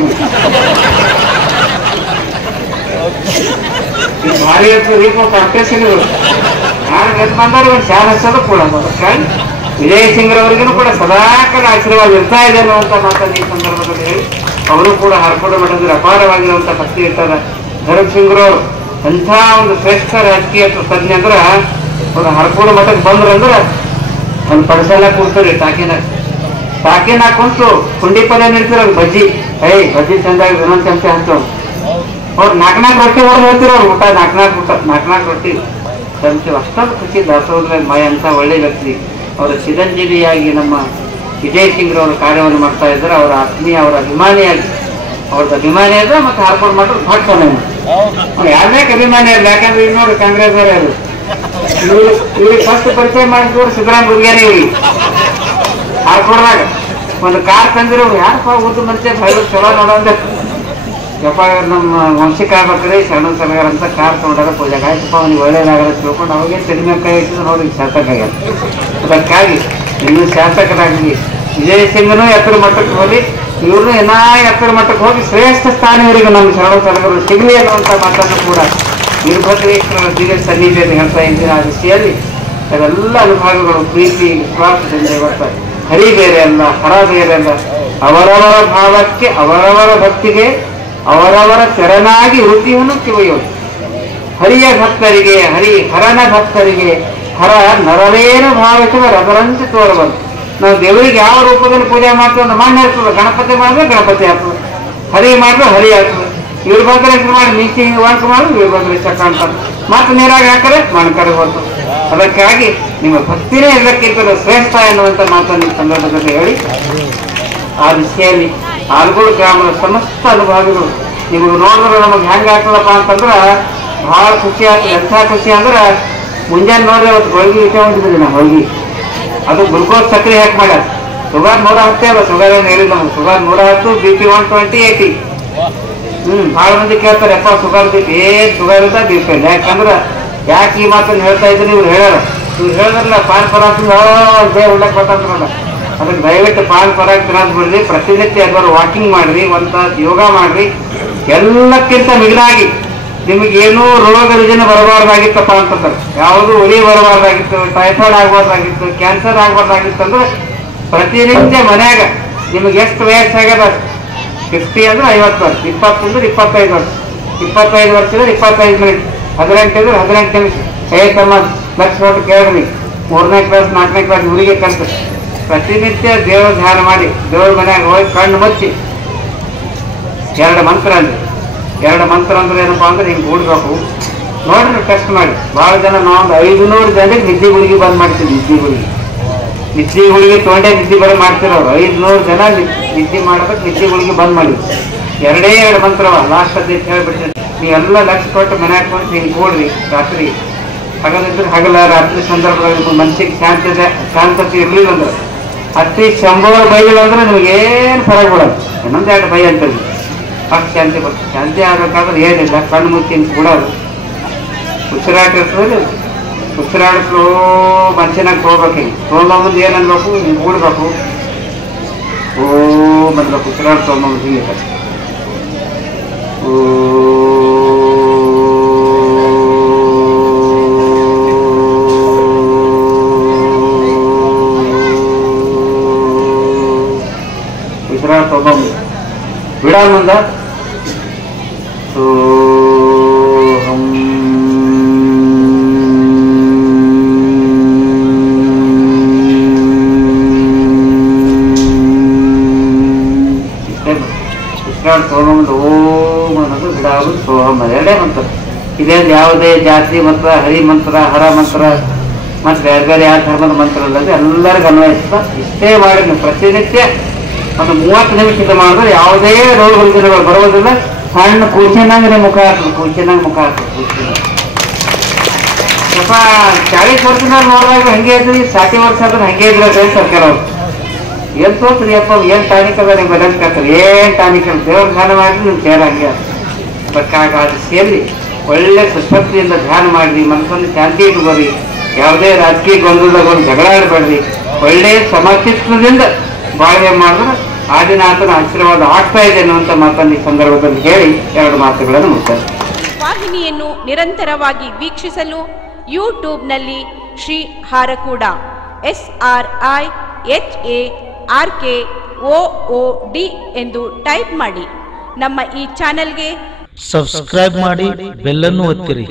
ಭಾರಿ ಕಾಂಪಿಟೇಷನ್ಗಳು ಯಾರು ಗೆದ್ದು ಬಂದವ್ರು ಒಂದು ಶಾಲೆ ಹಚ್ಚೋದು ಕೂಡ. ಅದಕ್ಕಾಗಿ ವಿಜಯ್ ಸಿಂಗ್ರವ್ರಿಗೂ ಕೂಡ ಸದಾಕಾಲ ಆಶೀರ್ವಾದ ಇರ್ತಾ ಇದೆ ಅನ್ನುವಂಥ ಮಾತನ್ನು ಈ ಸಂದರ್ಭದಲ್ಲಿ ಹೇಳಿ, ಅವರು ಕೂಡ ಹರ್ಕೋಡು ಮಠದಲ್ಲಿ ಅಪಾರವಾಗಿರುವಂಥ ಭಕ್ತಿ ಇರ್ತಾರೆ. ಧರ್ಮ್ ಸಿಂಗ್ರವ್ರು ಎಂಥ ಒಂದು ಶ್ರೇಷ್ಠ ರಾಜಕೀಯ ತಜ್ಞ ಅಂದ್ರೆ, ಅವ್ರು ಹರ್ಕೋಡು ಮಠಕ್ಕೆ ಬಂದ್ರಂದ್ರೆ ಒಂದು ಪಡಿಸೆಲ್ಲ ಕೊಡ್ತಾರೆ. ಟಾಕಿನ ಕುಂತು ಕುಂಡಿ ಪಲ್ಯ ನಿಲ್ತಿರ ಬಜ್ಜಿ, ಬಜ್ಜಿ ಚಂದಾಗಿ ಇನ್ನೊಂದು ಚಮಚ ಹಂಚೋರು. ಅವ್ರು 4 ರೊಟ್ಟಿ ಹೊಡೆದು ಹೇಳ್ತಿರೋ ಅವ್ರು ಊಟ 4 ರೊಟ್ಟಿ ಚಮಚ. ಅಷ್ಟೊಂದು ಖುಷಿ ದಾಸೋದ್ರಲ್ಲಿ ಮಯ ಅಂತ ಒಳ್ಳೆ ವ್ಯಕ್ತಿ. ಅವರ ಚಿರಂಜೀವಿಯಾಗಿ ನಮ್ಮ ವಿಜಯ್ ಸಿಂಗ್ರವರು ಕಾರ್ಯವನ್ನು ಮಾಡ್ತಾ ಇದ್ದಾರೆ. ಅವರ ಆತ್ಮೀಯ, ಅವರ ಅಭಿಮಾನಿಯಾಗಿ ಅವ್ರದ್ದು ಅಭಿಮಾನಿ ಅದ ಮತ್ತೆ ಹಾರ್ಕೊಂಡು ಮಾಡೋದು ಭಟ್ ಯಾರ್ಯಾಕೆ ಅಭಿಮಾನಿ ಇರಲಿ, ಯಾಕಂದ್ರೆ ಈಗ ನೋಡಿ ಕಾಂಗ್ರೆಸ್ ಅವರೇ ಅದು ಇವ್ರಿಗೆ ಫಸ್ಟ್ ಪರಿಚಯ ಮಾಡಿದ್ರು ಸಿದ್ದರಾಮ ಗುರ್ಗೇನೆ ಇವ್ರಿಗೆ ಹಾರ್ಕೊಡ್ದಾಗ ಒಂದು ಕಾರ್ ತಂದಿರೋ ಯಾರಪ್ಪ ಉದ್ದು ಮನುಷ್ಯ ಭಯ ಚಲೋ ನೋಡೋಂದ್ರೆ ಯಪ್ಪ ನಮ್ಮ ವಂಶಿಕ ಆಗ್ಬೇಕ್ರಿ ಶರಣ ಸರ್ಗಾರ ಅಂತ ಕಾರ್ ತೊಗೊಂಡಾಗ ಪೂಜೆಗೆ ಆಯ್ತಪ್ಪ ಅವ್ನಿಗೆ ಒಳ್ಳೇದಾಗಲ್ಲ ತಿಳ್ಕೊಂಡು ಅವಾಗೇ ಸಿನಿಮಾ ಕೈ ಇಟ್ಟಿದ್ದು ನೋಡಿ ಶಾಸಕಾಗ್ಯಾರ. ಅದಕ್ಕಾಗಿ ಇನ್ನು ಶಾಸಕರಾಗಲಿ ವಿಜಯ್ ಸಿಂಗ್ನು ಎತ್ತರ ಮಟ್ಟಕ್ಕೆ ಹೋಗಿ ಇವ್ರನ್ನೂ ಏನಾ ಎತ್ತರ ಮಟ್ಟಕ್ಕೆ ಹೋಗಿ ಶ್ರೇಷ್ಠ ಸ್ಥಾನ ಇವರಿಗೆ ನಮ್ಮ ಶರಣ ಸರ್ಗಾರರು ಸಿಗಲಿ ಅನ್ನುವಂಥ ಮಾತನ್ನು ಕೂಡ ವೀರಭದ್ರೇಶ್ವರರ ದಿವ್ಯ ಸನ್ನಿಧಿಯಲ್ಲಿ ಹೇಳ್ತಾ ಇದ್ದೀನಿ. ಆ ದಿಶೆಯಲ್ಲಿ ಅದೆಲ್ಲ ಅನುಭಾಗಗಳು ಪ್ರೀತಿ ವಿಶ್ವಾಸದಿಂದ ಇವತ್ತು ಹರಿ ಬೇರೆ ಅಲ್ಲ, ಹರ ಬೇರೆ ಅಲ್ಲ, ಅವರವರ ಭಾವಕ್ಕೆ ಅವರವರ ಭಕ್ತಿಗೆ ಅವರವರ ತೆರನಾಗಿ ವೃತ್ತಿಯನ್ನು ಕಿವಿಯೋದು. ಹರಿಯ ಭಕ್ತರಿಗೆ ಹರನ ಭಕ್ತರಿಗೆ ಹರ ನರವೇನು ಭಾವಿಸುವ ರದರಂತೆ ತೋರಬಾರದು. ನಾವು ದೇವರಿಗೆ ಯಾವ ರೂಪದಲ್ಲಿ ಪೂಜೆ ಮಾಡ್ತೀವಿ ಅಂತ ಮಣ್ಣು ಇರ್ತದೆ. ಗಣಪತಿ ಮಾಡಿದ್ರೆ ಗಣಪತಿ ಆಗ್ತದೆ, ಹರಿ ಮಾಡಿದ್ರೆ ಹರಿ ಆಗ್ತದೆ. ವೀರಭದ್ರೇಶ್ವರ ಮಾಡಿ ಮಿಂಚಿ ವಾಂಕ ಮಾಡಿದ್ರೆ ವೀರಭದ್ರೇಶ್ವರ ಕಾಣ್ತಾರೆ, ಮತ್ತೆ ನೀರಾಗಿ ಹಾಕಿದ್ರೆ ಮಣ್ಕಡೆ ಹೋಗ್ತದೆ. ಅದಕ್ಕಾಗಿ ನಿಮ್ಮ ಭಕ್ತಿನೇ ಎಲ್ಲಕ್ಕಿಂತ ಶ್ರೇಷ್ಠ ಎನ್ನುವಂಥ ಮಾತನ್ನು ಈ ಸಂದರ್ಭದಲ್ಲಿ ಹೇಳಿ ಆ ದಿಶೆಯಲ್ಲಿ ಆಲ್ಗೋಳು ಗ್ರಾಮದ ಸಮಸ್ತ ಅನುಭವಿಗಳು ನಿಮಗೆ ನೋಡಿದ್ರೆ ನಮಗೆ ಹೆಂಗೆ ಆಗ್ತದಪ್ಪ ಅಂತಂದ್ರೆ ಭಾಳ ಖುಷಿ ಆಗ್ತದೆ. ಎಂಥ ಖುಷಿ ಅಂದ್ರೆ ಮುಂಜಾನೆ ನೋಡ್ರಿ ಅವತ್ತು ಹೋಳ್ಗೆ ಇಟ್ಟ ಹೊಂಟಿದ್ರಿ ನಾವು ಹೋಳ್ಗೆ ಅದು ಗ್ಲುಕೋಸ್ ಸಕ್ಕರೆ ಹಾಕಿ ಮಾಡ್ಯಾರ. ಶುಗರ್ 110 ಅಲ್ಲ, ಶುಗರ್ ಏನು ಹೇಳಿಲ್ಲ ನಮ್ಗೆ. Sugar 110, BP 120, 80. ಭಾಳ ಮಂದಿ ಕೇಳ್ತಾರೆ ಯಪ್ಪ ಶುಗರ್ BP ಏನು ಶುಗರ್ ಇದ್ದ BP ಇಲ್ಲ. ಯಾಕಂದ್ರೆ ಯಾಕೆ ಈ ಮಾತನ್ನು ಹೇಳ್ತಾ ಇದ್ದೀನಿ ಇವ್ರು ಹೇಳ್ಯಾರ. ಇವ್ರು ಹೇಳಿದ್ರಲ್ಲ ಪಾನ್ ಪರಾಕ್ ಜಯ ಉಳ್ಳಕ್ಕೆ ಬರ್ತಂದ್ರಲ್ಲ, ಅದಕ್ಕೆ ದಯವಿಟ್ಟು ಪಾನ್ ಪರಾಕ್ ತಿನ್ನೋದು ಬಿಡ್ರಿ. ಪ್ರತಿನಿತ್ಯ ಎಲ್ಲರೂ ವಾಕಿಂಗ್ ಮಾಡ್ರಿ, ಒಂದು ಯೋಗ ಮಾಡ್ರಿ. ಎಲ್ಲಕ್ಕಿಂತ ಮಿಗಿಲಾಗಿ ನಿಮಗೇನೂ ರೋಗ ರುಜಿನ ಬರಬಾರ್ದಾಗಿತ್ತಪ್ಪ ಅಂತಂದ್ರೆ, ಯಾವುದು ಉಳಿ ಬರಬಾರ್ದಾಗಿತ್ತು, ಟೈಫಾಯ್ಡ್ ಆಗಬಾರ್ದಾಗಿತ್ತು, ಕ್ಯಾನ್ಸರ್ ಆಗಬಾರ್ದಾಗಿತ್ತು ಅಂದ್ರೆ ಪ್ರತಿನಿತ್ಯ ಮನ್ಯಾಗ ನಿಮಗೆ ಎಷ್ಟು ವಯಸ್ಸಾಗ್ಯದ 50 ಅಂದ್ರೆ 50 ವರ್ಷ, 20 ಅಂದ್ರೆ 25 ವರ್ಷ, 25 ವರ್ಷ ಅಂದ್ರೆ 25 ಮಿನಿಟ್, 18 ಅಂದ್ರೆ 18 ನಿಮಿಷ. ತಮ್ಮ ಲಕ್ಷ ಹೊಟ್ಟು ಕೇಳ್ರಿ, 3ನೇ ಕ್ಲಾಸ್ 4ನೇ ಕ್ಲಾಸ್ ಊರಿಗೆ ಕಲಿತು ಪ್ರತಿನಿತ್ಯ ದೇವ್ರ ಧ್ಯಾನ ಮಾಡಿ ದೇವ್ರ ಮನ್ಯಾಗ ಹೋಗಿ ಕಣ್ಣು ಮುಚ್ಚಿ 2 ಮಂತ್ರ ಅಂದ್ರೆ ಏನಪ್ಪಾ ಅಂದ್ರೆ ಹಿಂಗೆ ಕೂಡ್ಬೇಕು ನೋಡ್ರಿ. ಟೆಸ್ಟ್ ಮಾಡಿ ಭಾಳ ಜನ ನಾವೊಂದು 500 ಜನಕ್ಕೆ ನಿದ್ದೆ ಗುಳಿಗೆ ಬಂದ್ ಮಾಡ್ತೀವಿ. ನಿದ್ದೆ ಗುಳಿಗೆ ತೊಗೊಂಡೇ ನಿದ್ದೆ ಬರೋ ಮಾಡ್ತಿರೋರು 500 ಜನ ನಿದ್ದೆ ಮಾಡೋದಕ್ಕೆ ನಿದ್ದೆ ಗುಳಿಗೆ ಬಂದ್ ಮಾಡಿ 2 ಮಂತ್ರವ ಲಾಸ್ಟ್ ಅದೇ ಹೇಳ್ಬಿಡ್ತೀನಿ. ನೀವೆಲ್ಲ ಲಕ್ಷ ಕೊಟ್ಟು ಮನ್ಯಾಗ ಕೊಟ್ಟು ಹಿಂಗೆ ಕೂಡ್ರಿ. ರಾತ್ರಿ ಹಗಲಿದ್ರೆ ಹಗಲ, ರಾತ್ರಿ ಸಂದರ್ಭದಲ್ಲಿ ಮನಸ್ಸಿಗೆ ಶಾಂತತೆ ಇರಲಿಲ್ಲ ಅಂದ್ರೆ ಅತಿ 100 ಬೈಗಳು ಅಂದ್ರೆ ನಿಮಗೇನು ಫರಕ್ ಬಿಡೋದು. ಇನ್ನೊಂದು 2 ಬೈ ಅಂತೇಳಿ ಅಷ್ಟು ಶಾಂತಿ ಬರ್ತದೆ. ಶಾಂತಿ ಆಗಬೇಕಾದ್ರೆ ಏನಿಲ್ಲ, ಕಣ್ಣು ಮುಚ್ಚಿ ಕೂಡೋದು. ಉಸಿರಾಟ ಇರ್ತದೆ, ಉಸಿರಾಡಿಸ್ಲೋ ಮನುಷ್ಯನಾಗ ತೊಗೋಬೇಕು. ಹಿಂಗೆ ತೊಗೊಂಬಂದು ಏನು ಅನ್ಬೇಕು, ಹಿಂಗೆ ಕೂಡ್ಬೇಕು, ಅನ್ಬೇಕು. ಉಸಿರಾಟ ತೊಗೊಂಬಂದು ಹಿಂಗೆ ಉಸಿರಾಟ ತೊಗೊಂಬಂದು ಬಿಡ ಮುಂದ ಸೋಹಮ್ಮದ ಓಂ ಅನ್ನೋದು ಗಿಡ ಆಗೋದು ಸೋಹಮ್ಮ 2 ಮಂತ್ರ. ಇದೇನು ಯಾವುದೇ ಜಾತಿ ಮಂತ್ರ, ಹರಿ ಮಂತ್ರ, ಹರ ಮಂತ್ರ ಮತ್ತು ಬೇರೆ ಬೇರೆ ಯಾವ ಧರ್ಮದ ಮಂತ್ರ ಅಲ್ಲದೆ ಎಲ್ಲರಿಗೂ ಅನ್ವಯಿಸ್ತಾ ಇಷ್ಟೇ ಮಾಡಿ ನೀವು ಪ್ರತಿನಿತ್ಯ ಒಂದು 30 ನಿಮಿಷದ ಮಾಡಿದ್ರೆ ಯಾವುದೇ ರೋಗ ರುಜಿನಗಳು ಬರುವುದಿಲ್ಲ. ಸಣ್ಣ ಕೂಚಿನಂಗೆ ಮುಖ ಹಾಕೋದು, ಕೂಚಿನಂಗೆ ಮುಖ ಹಾಕೋದು. ಸ್ವಲ್ಪ 40 ವರ್ಷದ ನೋಡಿದಾಗ ಹಂಗೆ ಇದ್ರಿ, 60 ವರ್ಷ ಆದ್ರೆ ಹಂಗೆ ಇದ್ರೆ ಸರ್ಕಾರ ಅವ್ರು ಏನು ತೋತ್ರಿ ಅಪ್ಪ, ಏನು ಟಾನಿಕ್ ಅದ ನಿಮ್ಗೆ ಬೆಲೆ ಕೇಳ್ತಾರೆ, ಏನು ಟಾನಿಕ್ ಅಲ್ಲ, ದೇವ್ರ ಧ್ಯಾನ ಮಾಡಿದ್ರೆ ನಿಮ್ಗೆ ಸೇರ ಹಂಗೆ ಅದಕ್ಕಾಗ ಅದು ಸೇರಿ ಒಳ್ಳೆ ಸುಶಕ್ತಿಯಿಂದ ಧ್ಯಾನ ಮಾಡಿರಿ. ಮನಸ್ಸನ್ನು ಶಾಂತಿ ಇಟ್ಕೋರಿ. ಯಾವುದೇ ರಾಜಕೀಯ ಗೊಂದಲಗೊಂಡು ಜಗಳ ಆಡಬೇಡ್ರಿ. ಒಳ್ಳೆಯ ಸಮಚಿತ್ತದಿಂದ ಬಾಳ್ವೆ ಮಾಡಿದ್ರೆ ಆದಿನಾಥನ ಆಶೀರ್ವಾದ ಆಗ್ತಾ ಇದೆ ಅನ್ನುವಂಥ ಮಾತನ್ನು ಈ ಸಂದರ್ಭದಲ್ಲಿ ಹೇಳಿ 2 ಮಾತುಗಳನ್ನು ಮುಗಿಸ್ತಾರೆ. ವಾಹಿನಿಯನ್ನು ನಿರಂತರವಾಗಿ ವೀಕ್ಷಿಸಲು ಯೂಟ್ಯೂಬ್ನಲ್ಲಿ ಶ್ರೀ ಹಾರಕೂಡ SRIHARKOOD ಎಂದು ಟೈಪ್ ಮಾಡಿ. ನಮ್ಮ ಈ ಚಾನೆಲ್ಗೆ ಸಬ್ಸ್ಕ್ರೈಬ್ ಮಾಡಿ, ಬೆಲ್ ಅನ್ನು ಒತ್ತಿರಿ.